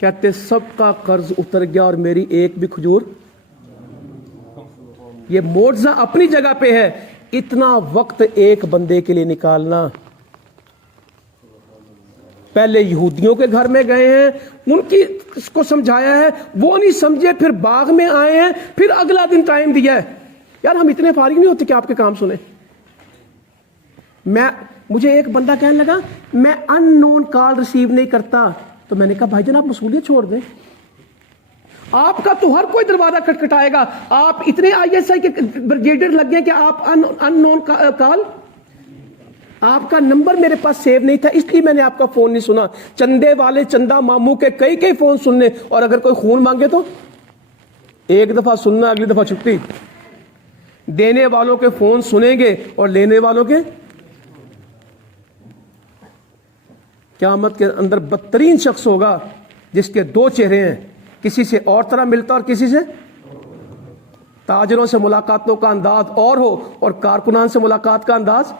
کہتے سب کا قرض اتر گیا اور میری ایک بھی کھجور. یہ معجزہ اپنی جگہ پہ ہے, اتنا وقت ایک بندے کے لیے نکالنا. پہلے یہودیوں کے گھر میں گئے ہیں, ان کی اس کو سمجھایا ہے, وہ نہیں سمجھے, پھر باغ میں آئے ہیں, پھر اگلا دن ٹائم دیا ہے. یار ہم اتنے فارغ نہیں ہوتے کہ آپ کے کام سنیں. مجھے ایک بندہ کہنے لگا میں ان نون کال ریسیو نہیں کرتا, تو میں نے کہا بھائی جان آپ مصولیت چھوڑ دیں, آپ کا تو ہر کوئی دروازہ کھٹکھٹائے گا. آپ اتنے آئی ایس آئی کے بریگیڈیئر لگ گئے کہ آپ ان نون کال, آپ کا نمبر میرے پاس سیو نہیں تھا اس لیے میں نے آپ کا فون نہیں سنا. چندے والے چندہ ماموں کے کئی فون سننے, اور اگر کوئی خون مانگے تو ایک دفعہ سننا, اگلی دفعہ چھٹی. دینے والوں کے فون سنیں گے اور لینے والوں کے. قیامت کے اندر بدترین شخص ہوگا جس کے دو چہرے ہیں, کسی سے اور طرح ملتا اور کسی سے. تاجروں سے ملاقاتوں کا انداز اور ہو اور کارکنان سے ملاقات کا انداز.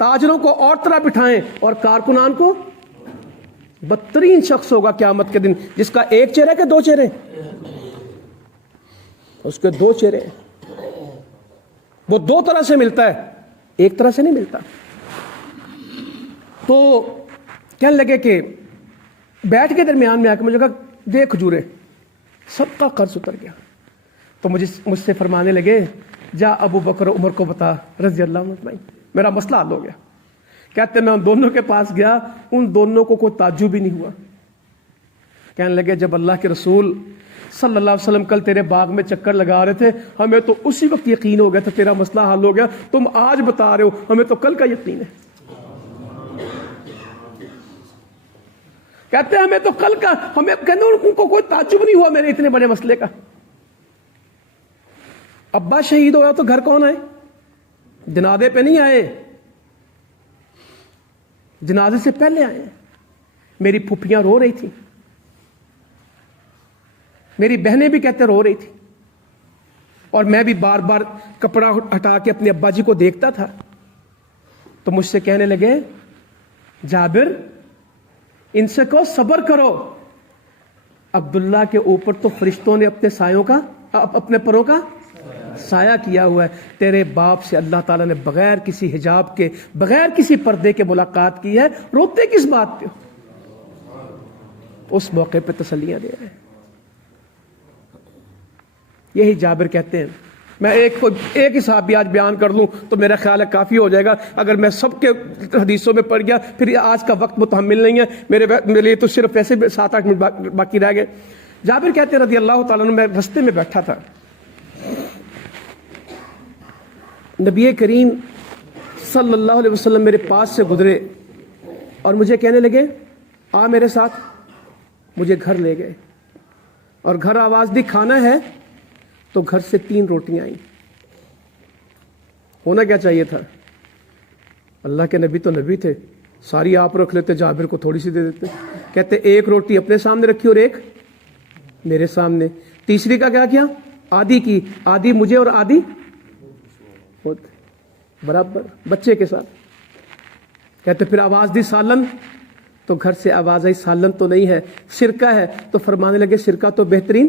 تاجروں کو اور طرح بٹھائیں اور کارکنان کو. بدترین شخص ہوگا قیامت کے دن جس کا ایک چہرہ کے دو چہرے, اس کے دو چہرے, وہ دو طرح سے ملتا ہے, ایک طرح سے نہیں ملتا. تو کہنے لگے کہ بیٹھ کے درمیان میں آ کے مجھے کہا دے کھجوریں, سب کا قرض اتر گیا. تو مجھ سے فرمانے لگے جا ابو بکر عمر کو بتا رضی اللہ عنہ, میرا مسئلہ حل ہو گیا. کہتے میں ان دونوں کے پاس گیا, ان دونوں کو کوئی تعجب بھی نہیں ہوا. کہنے لگے جب اللہ کے رسول صلی اللہ علیہ وسلم کل تیرے باغ میں چکر لگا رہے تھے, ہمیں تو اسی وقت یقین ہو گیا تھا تیرا مسئلہ حل ہو گیا, تم آج بتا رہے ہو, ہمیں تو کل کا یقین ہے. کہتے ہیں ہمیں تو کل کا, ہمیں کہتے ہیں ان کو کوئی تعجب نہیں ہوا میرے اتنے بڑے مسئلے کا. ابا شہید ہوا تو گھر کون آئے؟ جنازے پہ نہیں آئے, جنازے سے پہلے آئے. میری پھپھیاں رو رہی تھی, میری بہنیں بھی کہتے رو رہی تھی, اور میں بھی بار بار کپڑا ہٹا کے اپنے ابا جی کو دیکھتا تھا. تو مجھ سے کہنے لگے جابر ان سے کہو صبر کرو, عبداللہ کے اوپر تو فرشتوں نے اپنے سایوں کا, اپنے پروں کا سایہ کیا ہوا ہے. تیرے باپ سے اللہ تعالیٰ نے بغیر کسی حجاب کے, بغیر کسی پردے کے ملاقات کی ہے, روتے کس بات پہ ہو؟ اس موقع پہ تسلیاں دے رہے ہیں. یہی جابر کہتے ہیں. میں ایک ہی صحابی آج بیان کر لوں تو میرا خیال ہے کافی ہو جائے گا. اگر میں سب کے حدیثوں میں پڑھ گیا پھر آج کا وقت متحمل نہیں ہے میرے لیے, تو صرف ایسے 7-8 منٹ باقی رہ گئے. جابر کہتے ہیں رضی اللہ تعالیٰ عنہ, میں رستے میں بیٹھا تھا, نبی کریم صلی اللہ علیہ وسلم میرے پاس سے گزرے اور مجھے کہنے لگے آ میرے ساتھ. مجھے گھر لے گئے اور گھر آواز دی کھانا ہے, تو گھر سے 3 روٹیاں آئیں. ہونا کیا چاہیے تھا؟ اللہ کے نبی تو نبی تھے, ساری آپ رکھ لیتے, جابر کو تھوڑی سی دے دیتے. کہتے ایک روٹی اپنے سامنے رکھی اور ایک میرے سامنے. تیسری کا کیا آدھی کی, آدھی مجھے اور آدھی برابر بچے کے ساتھ. کہتے پھر آواز دی سالن, تو گھر سے آواز آئی سالن تو نہیں ہے, سرکہ ہے. تو فرمانے لگے سرکہ تو بہترین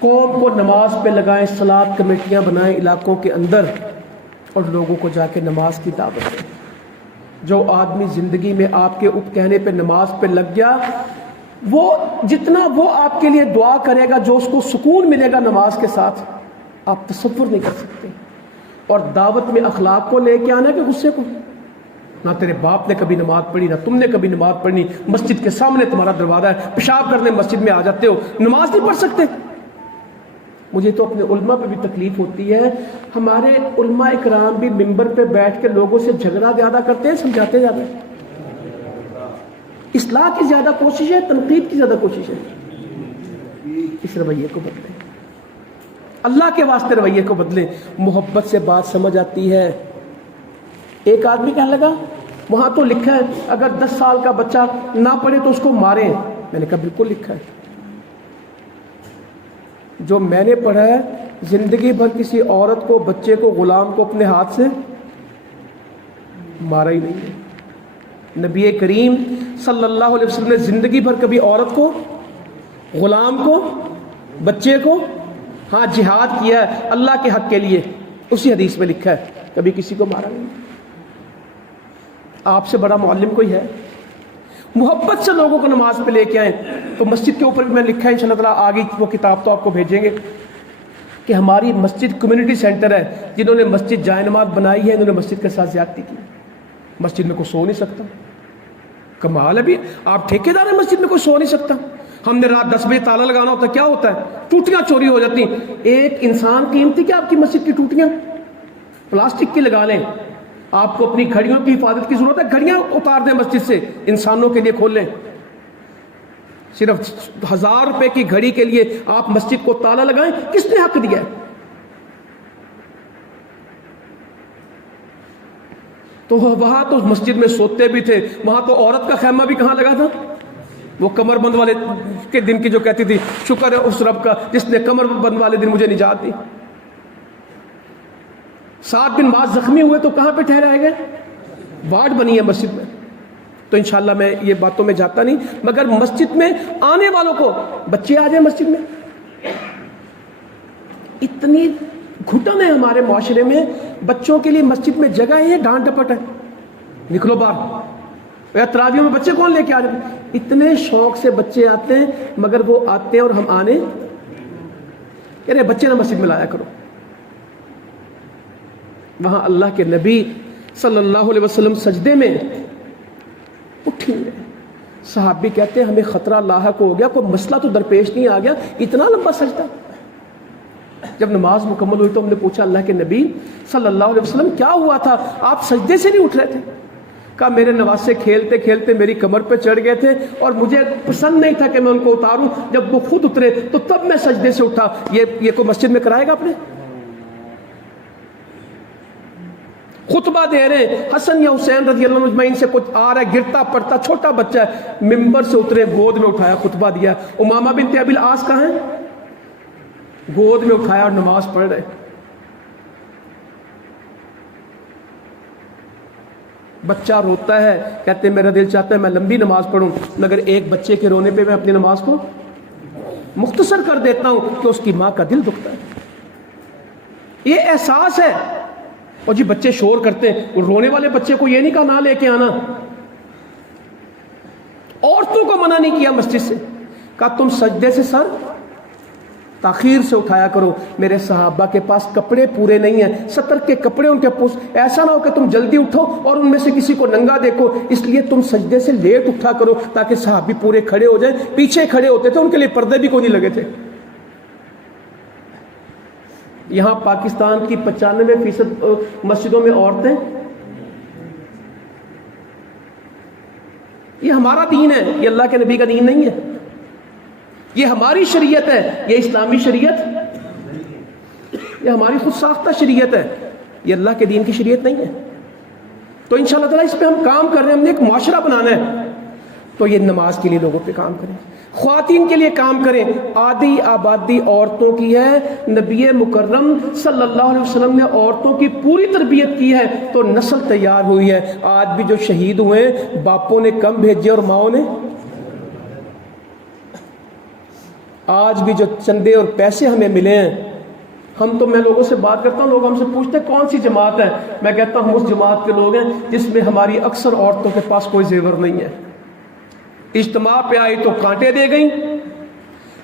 قوم کو نماز پہ لگائیں، صلاۃ کمیٹیاں بنائیں علاقوں کے اندر اور لوگوں کو جا کے نماز کی دعوت دیں۔ جو آدمی زندگی میں آپ کے کہنے پہ نماز پہ لگ گیا، وہ جتنا وہ آپ کے لیے دعا کرے گا، جو اس کو سکون ملے گا نماز کے ساتھ، آپ تصور نہیں کر سکتے۔ اور دعوت میں اخلاق کو لے کے آنا کہ غصے کو، نہ تیرے باپ نے کبھی نماز پڑھی، نہ تم نے کبھی نماز پڑھنی، مسجد کے سامنے تمہارا دروازہ ہے، پیشاب کرنے مسجد میں آ جاتے ہو، نماز نہیں پڑھ سکتے۔ مجھے تو اپنے علماء پہ بھی تکلیف ہوتی ہے، ہمارے علماء اکرام بھی ممبر پہ بیٹھ کے لوگوں سے جھگڑا زیادہ کرتے ہیں، سمجھاتے زیادہ ہیں۔ اصلاح کی زیادہ کوشش ہے، تنقید کی زیادہ کوشش ہے۔ اس رویے کو بدلیں، اللہ کے واسطے رویے کو بدلیں۔ محبت سے بات سمجھ آتی ہے۔ ایک آدمی کہنے لگا وہاں تو لکھا ہے اگر 10 سال کا بچہ نہ پڑھے تو اس کو ماریں۔ میں نے کہا بالکل لکھا ہے۔ جو میں نے پڑھا ہے، زندگی بھر کسی عورت کو، بچے کو، غلام کو اپنے ہاتھ سے مارا ہی نہیں ہے۔ نبی کریم صلی اللہ علیہ وسلم نے زندگی بھر کبھی عورت کو، غلام کو، بچے کو، ہاں جہاد کیا ہے اللہ کے حق کے لیے، اسی حدیث میں لکھا ہے، کبھی کسی کو مارا نہیں۔ آپ سے بڑا معلم کوئی ہے؟ محبت سے لوگوں کو نماز پہ لے کے آئیں۔ تو مسجد کے اوپر بھی میں نے لکھا ہے، انشاءاللہ تعالیٰ آگے وہ کتاب تو آپ کو بھیجیں گے، کہ ہماری مسجد کمیونٹی سینٹر ہے، جنہوں نے مسجد جائے نماز بنائی ہے، انہوں نے مسجد کے ساتھ زیادتی کی۔ مسجد میں کوئی سو نہیں سکتا، کمال ہے بھی، آپ ٹھیکیدار ہیں، مسجد میں کوئی سو نہیں سکتا۔ ہم نے رات 10 بجے تالا لگانا ہوتا ہے، کیا ہوتا ہے؟ ٹوٹیاں چوری ہو جاتی ہیں۔ ایک انسان قیمتی کیا آپ کی مسجد کی ٹوٹیاں پلاسٹک کی لگا لیں۔ آپ کو اپنی گھڑیوں کی حفاظت کی ضرورت ہے، گھڑیاں اتار دیں مسجد سے، انسانوں کے لیے کھول لیں۔ صرف 1000 روپے کی گھڑی کے لیے آپ مسجد کو تالا لگائیں، کس نے حق دیا ہے؟ تو وہاں تو مسجد میں سوتے بھی تھے، وہاں تو عورت کا خیمہ بھی کہاں لگا تھا؟ وہ کمر بند والے کے دن کی جو کہتی تھی، شکر ہے اس رب کا جس نے کمر بند والے دن مجھے نجات دی۔ 7 دن بعد زخمی ہوئے تو کہاں پہ ٹھہرائے گئے؟ وارڈ بنی ہے مسجد میں۔ تو انشاءاللہ میں یہ باتوں میں جاتا نہیں، مگر مسجد میں آنے والوں کو، بچے آ جائیں مسجد میں۔ اتنی گھٹن ہے ہمارے معاشرے میں، بچوں کے لیے مسجد میں جگہ ہے، ڈانٹ ڈپٹ ہے، نکلو باہر۔ تراویحوں میں بچے کون لے کے آ جائیں؟ اتنے شوق سے بچے آتے ہیں، مگر وہ آتے ہیں اور ہم آنے کہہ رہے بچے نہ مسجد میں لایا کرو۔ وہاں اللہ کے نبی صلی اللہ علیہ وسلم سجدے میں اٹھیں گے، صحابی کہتے ہیں ہمیں خطرہ لاحق ہو گیا، کوئی مسئلہ تو درپیش نہیں آ گیا، اتنا لمبا سجدہ۔ جب نماز مکمل ہوئی تو ہم نے پوچھا اللہ کے نبی صلی اللہ علیہ وسلم کیا ہوا تھا، آپ سجدے سے نہیں اٹھ رہے تھے؟ کہا میرے نواسے کھیلتے کھیلتے میری کمر پہ چڑھ گئے تھے اور مجھے پسند نہیں تھا کہ میں ان کو اتاروں، جب وہ خود اترے تو تب میں سجدے سے اٹھا۔ یہ کوئی مسجد میں کرائے گا اپنے؟ خطبہ دے رہے ہیں، حسن یا حسین رضی اللہ عنہ اجمعین سے کچھ آ رہا ہے، گرتا پڑتا چھوٹا بچہ ہے، ممبر سے اترے، گود میں اٹھایا، خطبہ دیا۔ امامہ بنت ابی العاص کہاں ہیں؟ گود میں اٹھایا اور نماز پڑھ رہے۔ بچہ روتا ہے، کہتے ہیں میرا دل چاہتا ہے میں لمبی نماز پڑھوں، مگر ایک بچے کے رونے پہ میں اپنی نماز کو مختصر کر دیتا ہوں کہ اس کی ماں کا دل دکھتا ہے۔ یہ احساس ہے۔ اور جی بچے شور کرتے ہیں، رونے والے بچے کو یہ نہیں کہا نہ لے کے آنا۔ عورتوں کو منع نہیں کیا مسجد سے، کہا تم سجدے سے سر تاخیر سے اٹھایا کرو۔ میرے صحابہ کے پاس کپڑے پورے نہیں ہیں، 70 کے کپڑے ان کے پاس، ایسا نہ ہو کہ تم جلدی اٹھو اور ان میں سے کسی کو ننگا دیکھو، اس لیے تم سجدے سے لیٹ اٹھا کرو تاکہ صحابی پورے کھڑے ہو جائیں۔ پیچھے کھڑے ہوتے تھے، ان کے لیے پردے بھی کوئی نہیں لگے تھے۔ یہاں پاکستان کی 95% مسجدوں میں عورتیں، یہ ہمارا دین ہے، یہ اللہ کے نبی کا دین نہیں ہے، یہ ہماری شریعت ہے، یہ اسلامی شریعت، یہ ہماری خود ساختہ شریعت ہے، یہ اللہ کے دین کی شریعت نہیں ہے۔ تو انشاءاللہ تعالیٰ اس پہ ہم کام کر رہے ہیں، ہم نے ایک معاشرہ بنانا ہے، تو یہ نماز کے لیے لوگوں پہ کام کریں، خواتین کے لیے کام کریں۔ آدھی آبادی عورتوں کی ہے، نبی مکرم صلی اللہ علیہ وسلم نے عورتوں کی پوری تربیت کی ہے تو نسل تیار ہوئی ہے۔ آج بھی جو شہید ہوئے باپوں نے کم بھیجے اور ماؤں نے، آج بھی جو چندے اور پیسے ہمیں ملے ہیں، میں لوگوں سے بات کرتا ہوں، لوگ ہم سے پوچھتے ہیں کون سی جماعت ہے، میں کہتا ہوں اس جماعت کے لوگ ہیں جس میں ہماری اکثر عورتوں کے پاس کوئی زیور نہیں ہے۔ اجتماع پہ آئی تو کانٹے دے گئیں،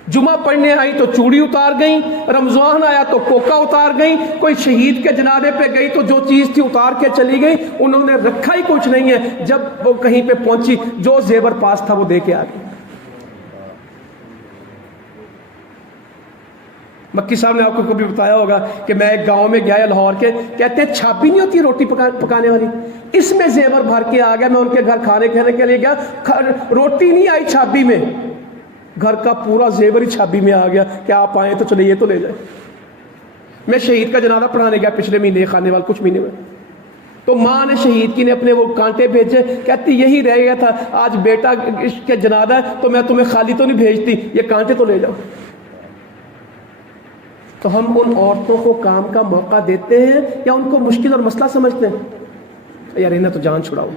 جمعہ پڑھنے آئی تو چوڑی اتار گئیں، رمضان آیا تو کوکا اتار گئیں، کوئی شہید کے جنازے پہ گئی تو جو چیز تھی اتار کے چلی گئی، انہوں نے رکھا ہی کچھ نہیں ہے۔ جب وہ کہیں پہ پہنچی جو زیور پاس تھا وہ دے کے آ گئی۔ مکی صاحب نے آپ کو کبھی بتایا ہوگا کہ میں ایک گاؤں میں گیا لاہور کے، کہتے ہیں چھاپی نہیں ہوتی روٹی پکانے والی، اس میں زیور بھر کے آ گیا۔ میں ان کے گھر کھانے کے لیے گیا، روٹی نہیں آئی چھاپی میں، گھر کا پورا زیور ہی چھاپی میں آ گیا کہ آپ آئیں تو چلے یہ تو لے جائیں۔ میں شہید کا جنازہ پڑھانے گیا پچھلے مہینے، خانے والے کچھ مہینے میں، تو ماں نے شہید کی نے اپنے وہ کانٹے بھیجے، کہتی یہی رہ گیا تھا، آج بیٹا کے جنازہ ہے تو میں تمہیں خالی تو نہیں بھیجتی، یہ کانٹے تو لے جاؤ۔ تو ہم ان عورتوں کو کام کا موقع دیتے ہیں یا ان کو مشکل اور مسئلہ سمجھتے ہیں؟ یار انہیں تو جان چھڑاؤ۔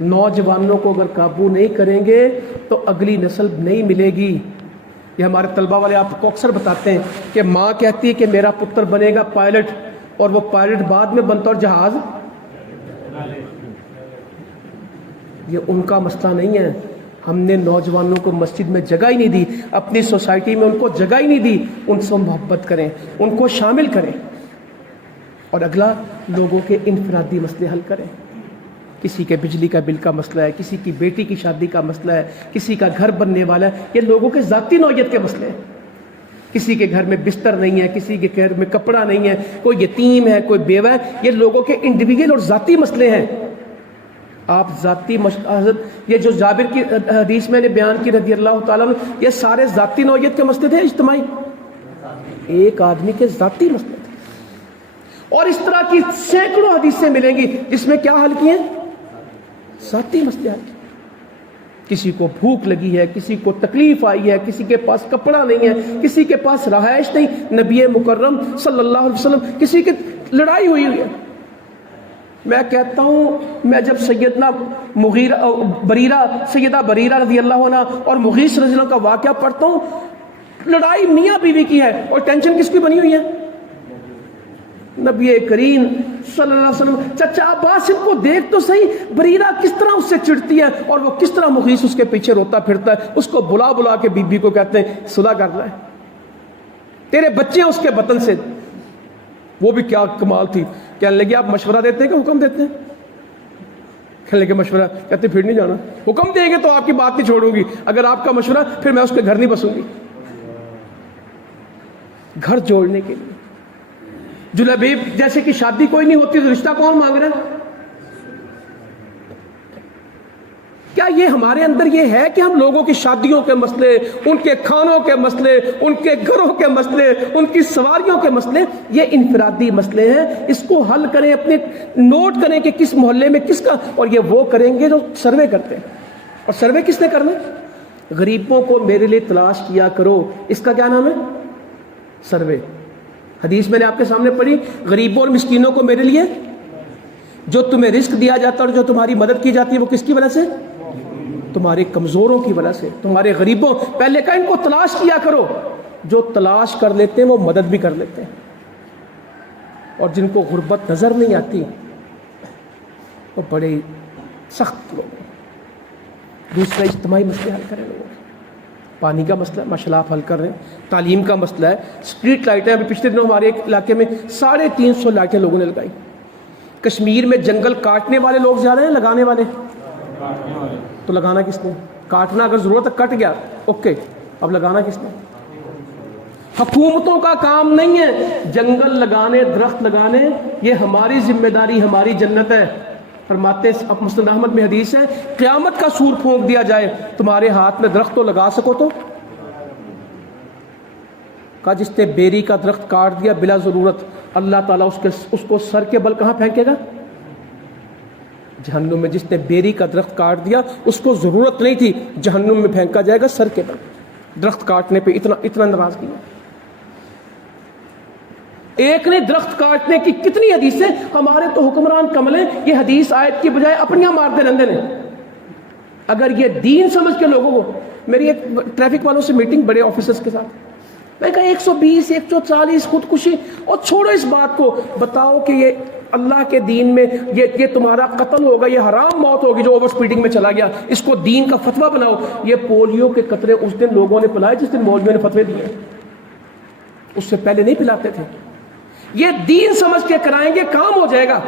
نوجوانوں کو اگر قابو نہیں کریں گے تو اگلی نسل نہیں ملے گی۔ یہ ہمارے طلبہ والے آپ کو اکثر بتاتے ہیں کہ ماں کہتی ہے کہ میرا پتر بنے گا پائلٹ، اور وہ پائلٹ بعد میں بنتا اور جہاز، یہ ان کا مسئلہ نہیں ہے۔ ہم نے نوجوانوں کو مسجد میں جگہ ہی نہیں دی، اپنی سوسائٹی میں ان کو جگہ ہی نہیں دی۔ ان سے محبت کریں، ان کو شامل کریں، اور اگلا لوگوں کے انفرادی مسئلے حل کریں۔ کسی کے بجلی کا بل کا مسئلہ ہے، کسی کی بیٹی کی شادی کا مسئلہ ہے، کسی کا گھر بننے والا ہے، یہ لوگوں کے ذاتی نوعیت کے مسئلے ہیں۔ کسی کے گھر میں بستر نہیں ہے، کسی کے گھر میں کپڑا نہیں ہے، کوئی یتیم ہے، کوئی بیوہ ہے، یہ لوگوں کے انڈیویجول اور ذاتی مسئلے ہیں۔ آپ ذاتی حضرت یہ جو جابر کی حدیث میں نے بیان کی رضی اللہ تعالیٰ عنہ، یہ سارے ذاتی نوعیت کے مسئلے تھے، اجتماعی ایک آدمی کے ذاتی مسئلے تھے۔ اور اس طرح کی سینکڑوں حدیثیں ملیں گی جس میں کیا حل کیے؟ ذاتی مسئلے حل کیے۔ کسی کو بھوک لگی ہے، کسی کو تکلیف آئی ہے، کسی کے پاس کپڑا نہیں ہے، کسی کے پاس رہائش نہیں، نبی مکرم صلی اللہ علیہ وسلم کسی کی لڑائی ہوئی ہے۔ میں کہتا ہوں، میں جب سیدہ بریرہ رضی اللہ عنہ اور مغیث رضی اللہ عنہ کا واقعہ پڑھتا ہوں، لڑائی میاں بیوی کی ہے اور ٹینشن کس کی بنی ہوئی ہے؟ نبی کریم صلی اللہ علیہ وسلم۔ چچا عباس ان کو دیکھ تو صحیح، بریرہ کس طرح اس سے چڑھتی ہے اور وہ کس طرح مغیث اس کے پیچھے روتا پھرتا ہے، اس کو بلا بلا کے بی بی کو کہتے ہیں صلح کر رہا ہے، تیرے بچے ہیں اس کے بطن سے۔ وہ بھی کیا کمال تھی، کہنے لگے آپ مشورہ دیتے ہیں کہ حکم دیتے ہیں؟ کہنے لگے مشورہ، کہتے پھر نہیں جانا، حکم دیں گے تو آپ کی بات نہیں چھوڑوں گی، اگر آپ کا مشورہ پھر میں اس کے گھر نہیں بسوں گی۔ گھر جوڑنے کے لیے جلیبیب جیسے کہ شادی کوئی نہیں ہوتی تو رشتہ کون مانگ رہا ہے؟ کیا یہ ہمارے اندر یہ ہے کہ ہم لوگوں کی شادیوں کے مسئلے، ان کے کھانوں کے مسئلے، ان کے گھروں کے مسئلے، ان کی سواریوں کے مسئلے، یہ انفرادی مسئلے ہیں، اس کو حل کریں، اپنے نوٹ کریں کہ کس محلے میں کس کا، اور یہ وہ کریں گے جو سروے کرتے ہیں۔ اور سروے کس نے کرنا؟ غریبوں کو میرے لیے تلاش کیا کرو، اس کا کیا نام ہے؟ سروے۔ حدیث میں نے آپ کے سامنے پڑھی، غریبوں اور مسکینوں کو میرے لیے، جو تمہیں رزق دیا جاتا ہے اور جو تمہاری مدد کی جاتی ہے وہ کس کی وجہ سے؟ تمہارے کمزوروں کی وجہ سے، تمہارے غریبوں۔ پہلے کہا ان کو تلاش کیا کرو، جو تلاش کر لیتے ہیں وہ مدد بھی کر لیتے ہیں، اور جن کو غربت نظر نہیں آتی وہ بڑے سخت لوگ ہیں۔ دوسرا اجتماعی مسئلے حل کریں لوگوں، پانی کا مسئلہ ماشاء اللہ آپ حل کر رہے ہیں، تعلیم کا مسئلہ ہے، اسٹریٹ لائٹیں ابھی پچھلے دنوں ہمارے ایک علاقے میں 350 لائٹیں لوگوں نے لگائی۔ کشمیر میں جنگل کاٹنے والے لوگ زیادہ ہیں لگانے والے؟ تو لگانا کس نے؟ کاٹنا اگر ضرورت ہے کٹ گیا اوکے، اب لگانا کس نے؟ حکومتوں کا کام نہیں ہے جنگل لگانے، درخت لگانے، یہ ہماری ذمہ داری، ہماری جنت ہے۔ فرماتے مسند احمد میں حدیث ہے، قیامت کا سور پھونک دیا جائے، تمہارے ہاتھ میں درخت تو لگا سکو تو؟ کہا جس نے بیری کا درخت کاٹ دیا بلا ضرورت، اللہ تعالیٰ اس کو سر کے بل کہاں پھینکے گا؟ جہنم میں۔ جس نے بیری کا درخت کاٹ دیا اس کو ضرورت نہیں تھی، جہنم میں پھینکا جائے گا سر کے بل۔ درخت کاٹنے پہ اتنا ناراضگی ہے۔ ایک نے درخت کاٹنے کی کتنی حدیثیں، ہمارے تو حکمران کمل ہیں، یہ حدیث آیت کی بجائے اپنیاں مارتے رہتے ہیں۔ اگر یہ دین سمجھ کے لوگوں کو، میری ایک ٹریفک والوں سے میٹنگ بڑے آفیسرز کے ساتھ، میں کہا 120 140 خودکشی، اور چھوڑو اس بات کو، بتاؤ کہ یہ اللہ کے دین میں یہ تمہارا قتل ہوگا، یہ حرام موت ہوگی جو اوور سپیڈنگ میں چلا گیا، اس کو دین کا فتویٰ بناؤ۔ یہ پولیو کے قطرے اس دن لوگوں نے پلائے جس دن مولویوں نے فتوے دیے، اس سے پہلے نہیں پلاتے تھے۔ یہ دین سمجھ کے کرائیں گے، کام ہو جائے گا۔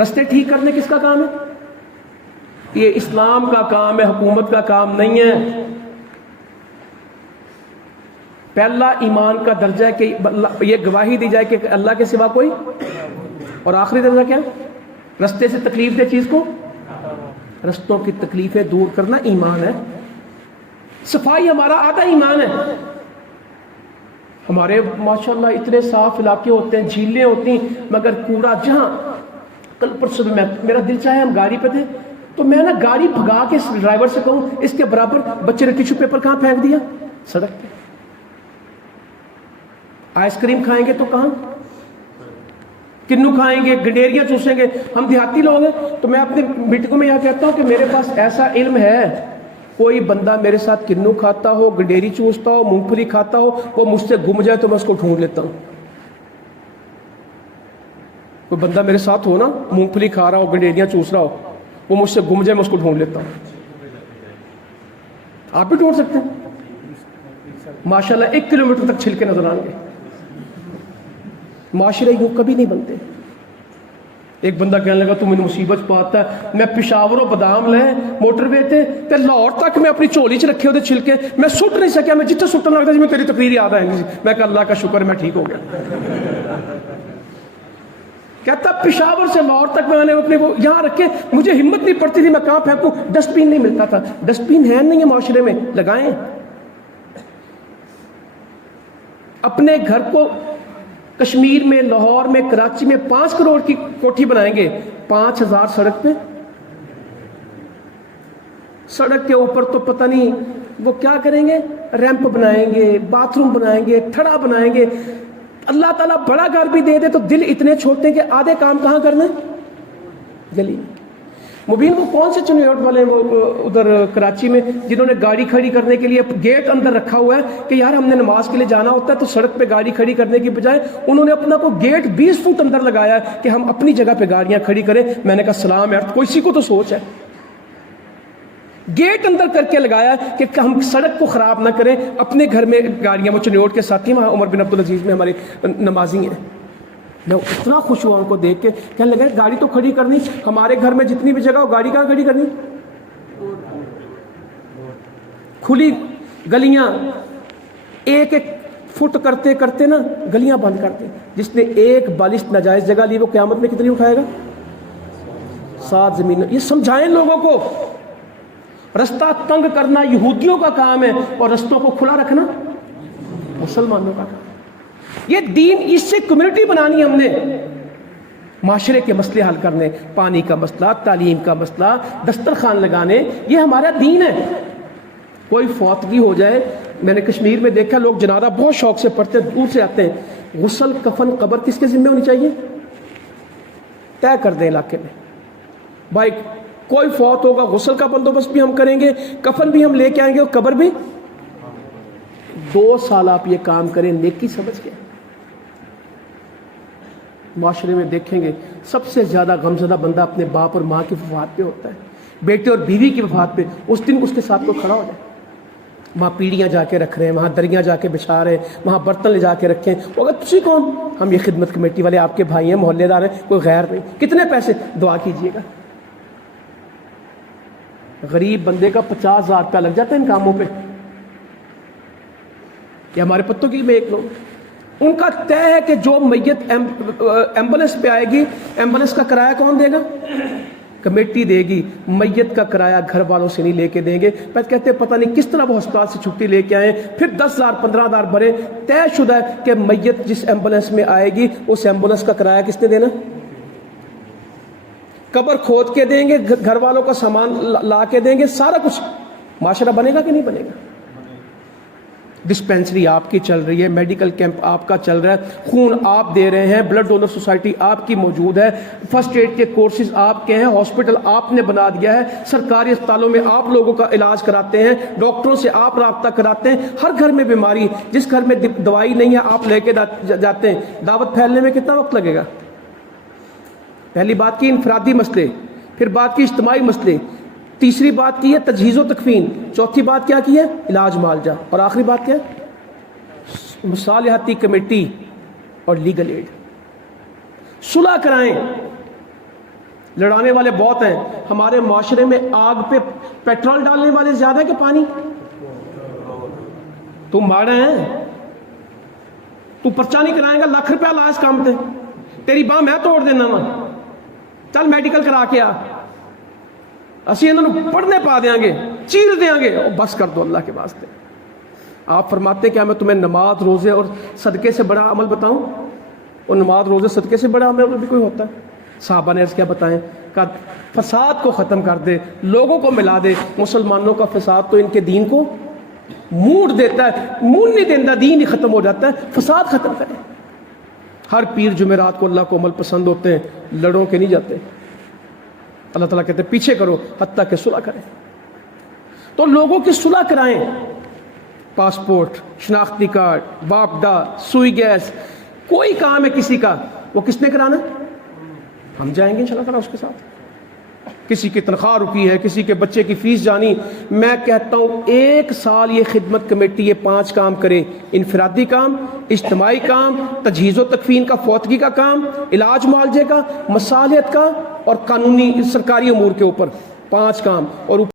رستے ٹھیک کرنے کس کا کام ہے؟ یہ اسلام کا کام ہے، حکومت کا کام نہیں ہے۔ پہلا ایمان کا درجہ ہے کہ یہ گواہی دی جائے کہ اللہ کے سوا کوئی، اور آخری درجہ کیا؟ رستے سے تکلیف دہ چیز کو، رستوں کی تکلیفیں دور کرنا ایمان ہے۔ صفائی ہمارا آدھا ایمان ہے۔ ہمارے ماشاءاللہ اتنے صاف علاقے ہوتے ہیں، جھیلیں ہوتی ہیں، مگر کوڑا جہاں، کل پرسوں میں میرا دل چاہے ہم گاڑی پہ تھے تو میں نا گاڑی بھگا کے ڈرائیور سے کہوں اس کے برابر بچے نے ٹیشو پیپر کہاں پھینک دیا؟ سڑک پہ۔ آئس کریم کھائیں گے تو کہاں؟ کنو کھائیں گے، گڈیریاں چوسیں گے۔ ہم دیہاتی لوگ ہیں تو میں اپنے میٹنگوں میں یہ کہتا ہوں کہ میرے پاس ایسا علم ہے، کوئی بندہ میرے ساتھ کنو کھاتا ہو، گڈیری چوستا ہو، مونگ پھلی کھاتا ہو، وہ مجھ سے گم جائے تو میں اس کو ڈھونڈ لیتا ہوں۔ کوئی بندہ میرے ساتھ ہو نا، مونگ پھلی کھا رہا ہو، گڈیریاں چوس رہا ہو، وہ مجھ سے گم جائے میں اس کو ڈھونڈ لیتا ہوں۔ آپ بھی ڈھونڈ سکتے ہیں۔ ماشاءاللہ 1 کلومیٹر تک چھلکے نظر آئیں گے۔ معاشرے یوں کبھی نہیں بنتے۔ ایک بندہ کہنے لگا تو مجھے مصیبت پاتا ہے، میں پشاور و بادام لے موٹر وے تے لاہور تک میں اپنی چولی چ رکھے ہوتے چھلکے، میں سٹ نہیں سکیا، میں جتنے سٹن لگتا جی میں تیری تقریر یاد آئیں گی، میں کہا اللہ کا شکر میں ٹھیک ہو گیا۔ کہتا پشاور سے لاہور تک میں نے اپنے وہ یہاں رکھے، مجھے ہمت نہیں پڑتی تھی میں کہاں پھینکوں، ڈسٹ بین نہیں ملتا تھا۔ ڈسٹ بین ہے نہیں ہے معاشرے میں، لگائیں۔ اپنے گھر کو کشمیر میں، لاہور میں، کراچی میں 5 کروڑ کی کوٹھی بنائیں گے، 5000 سڑک پہ، سڑک کے اوپر تو پتہ نہیں وہ کیا کریں گے، ریمپ بنائیں گے، باتھ روم بنائیں گے، تھڑا بنائیں گے۔ اللہ تعالیٰ بڑا گھر بھی دے دے تو دل اتنے چھوٹے ہیں کہ آدھے کام کہاں کرنا ہے؟ گلی میں۔ مبین وہ کون سے چنیوٹ والے ہیں وہ ادھر کراچی میں جنہوں نے گاڑی کھڑی کرنے کے لیے گیٹ اندر رکھا ہوا ہے کہ یار ہم نے نماز کے لیے جانا ہوتا ہے تو سڑک پہ گاڑی کھڑی کرنے کی بجائے انہوں نے اپنا کو گیٹ 20 فٹ اندر لگایا ہے کہ ہم اپنی جگہ پہ گاڑیاں کھڑی کریں۔ میں نے کہا سلام یار، کوئی سی کو تو سوچ ہے۔ گیٹ اندر کر کے لگایا کہ ہم سڑک کو خراب نہ کریں، اپنے گھر میں گاڑیاں۔ وہ چنیوٹ کے ساتھی وہاں عمر بن عبدالعزیز میں ہمارے نمازی ہیں، میں اتنا خوش ہوا ان کو دیکھ کے، کہنے لگا گاڑی تو کھڑی کرنی، ہمارے گھر میں جتنی بھی جگہ ہو گاڑی کہاں کھڑی کرنی؟ کھلی گلیاں، ایک ایک فٹ کرتے کرتے نا گلیاں بند کرتے۔ جس نے ایک بالشت ناجائز جگہ لی وہ قیامت میں کتنی اٹھائے گا؟ 7 زمین۔ یہ سمجھائیں لوگوں کو، رستہ تنگ کرنا یہودیوں کا کام ہے اور رستوں کو کھلا رکھنا مسلمانوں کا کام۔ یہ دین، اس سے کمیونٹی بنانی ہم نے، معاشرے کے مسئلے حل کرنے، پانی کا مسئلہ، تعلیم کا مسئلہ، دسترخوان لگانے، یہ ہمارا دین ہے۔ کوئی فوت بھی ہو جائے، میں نے کشمیر میں دیکھا لوگ جنازہ بہت شوق سے پڑھتے، دور سے آتے ہیں، غسل کفن قبر کس کے ذمہ ہونی چاہیے؟ طے کر دیں علاقے میں، بھائی کوئی فوت ہوگا غسل کا بندوبست بھی ہم کریں گے، کفن بھی ہم لے کے آئیں گے اور قبر بھی۔ 2 سال آپ یہ کام کریں نیکی سمجھ کے، معاشرے میں دیکھیں گے سب سے زیادہ غمزدہ بندہ اپنے باپ اور ماں کی وفات پہ ہوتا ہے، بیٹے اور بیوی کی وفات پہ۔ اس دن اس کے ساتھ کوئی کھڑا ہو جائے، وہاں پیڑیاں جا کے رکھ رہے ہیں، وہاں دریاں جا کے بچھا رہے ہیں، وہاں برتن لے جا کے رکھیں۔ اگر تسی کون؟ ہم یہ خدمت کمیٹی والے آپ کے بھائی ہیں، محلے دار ہیں، کوئی غیر نہیں۔ کتنے پیسے؟ دعا کیجئے گا۔ غریب بندے کا 50,000 روپیہ لگ جاتا ہے ان کاموں پہ۔ یہ ہمارے پتوں کی میں ایک لوگ، ان کا طے ہے کہ جو میت ایمبولینس پہ آئے گی، ایمبولینس کا کرایہ کون دے گا؟ کمیٹی دے گی۔ میت کا کرایہ گھر والوں سے نہیں لے کے دیں گے۔ پھر کہتے ہیں پتہ نہیں کس طرح وہ ہسپتال سے چھٹی لے کے آئیں، پھر 10,000 15,000 بھرے۔ طے شدہ ہے کہ میت جس ایمبولینس میں آئے گی اس ایمبولینس کا کرایہ کس نے دینا؟ قبر کھود کے دیں گے، گھر والوں کا سامان لا کے دیں گے، سارا کچھ۔ معاشرہ بنے گا کہ نہیں بنے گا؟ ڈسپینسری آپ کی چل رہی ہے, میڈیکل کیمپ آپ کا چل رہا ہے, خون آپ دے رہے ہیں, بلڈ ڈونر سوسائٹی آپ کی موجود ہے, فرسٹ ایڈ کے کورسز آپ کے ہیں, ہاسپٹل آپ نے بنا دیا ہے, سرکاری اسپتالوں میں آپ لوگوں کا علاج کراتے ہیں, ڈاکٹروں سے آپ رابطہ کراتے ہیں, ہر گھر میں بیماری, جس گھر میں دوائی نہیں ہے آپ لے کے جاتے ہیں. دعوت پھیلنے میں کتنا وقت لگے گا؟ پہلی بات کی انفرادی مسئلے, پھر بات کی اجتماعی مسئلے, تیسری بات کی ہے تجہیز و تکفین, چوتھی بات کیا کی ہے علاج معالجہ, اور آخری بات کیا ہے مصالحتی کمیٹی اور لیگل ایڈ. صلح کرائیں. لڑانے والے بہت ہیں ہمارے معاشرے میں, آگ پہ پیٹرول ڈالنے والے زیادہ ہیں کہ پانی؟ تم ماڑے ہیں, تو پرچہ نہیں کرائے گا, لاکھ روپیہ لا اس کام تے, تیری باں میں توڑ دینا وا, چل میڈیکل کرا کے آ, اسی انہوں پڑھنے پا دیں گے, چیر دیں گے, اور بس کر دو اللہ کے واسطے. آپ فرماتے کیا میں تمہیں نماز روزے اور صدقے سے بڑا عمل بتاؤں؟ اور نماز روزے صدقے سے بڑا عمل بھی کوئی ہوتا ہے؟ صحابہ نے عرض کیا بتائیں, کہ فساد کو ختم کر دے, لوگوں کو ملا دے. مسلمانوں کا فساد تو ان کے دین کو موڑ دیتا ہے, موڑ نہیں دیتا, دین ہی ختم ہو جاتا ہے. فساد ختم کرے. ہر پیر جمعرات کو اللہ کو عمل پسند ہوتے ہیں, لڑوں کے نہیں جاتے. اللہ تعالیٰ کہتے ہیں پیچھے کرو حتیٰ کہ صلح کریں. تو لوگوں کی صلح کرائیں. پاسپورٹ, شناختی کارڈ, واپڈا, سوئی گیس, کوئی کام ہے کسی کا, وہ کس نے کرانا ہے؟ ہم جائیں گے انشاءاللہ تعالیٰ اس کے ساتھ. کسی کی تنخواہ رکی ہے, کسی کے بچے کی فیس جانی, میں کہتا ہوں 1 سال یہ خدمت کمیٹی یہ 5 کام کرے. انفرادی کام, اجتماعی کام, تجہیز و تکفین کا, فوتگی کا کام, علاج معالجے کا, مصالحت کا, اور قانونی سرکاری امور کے اوپر 5 کام. اور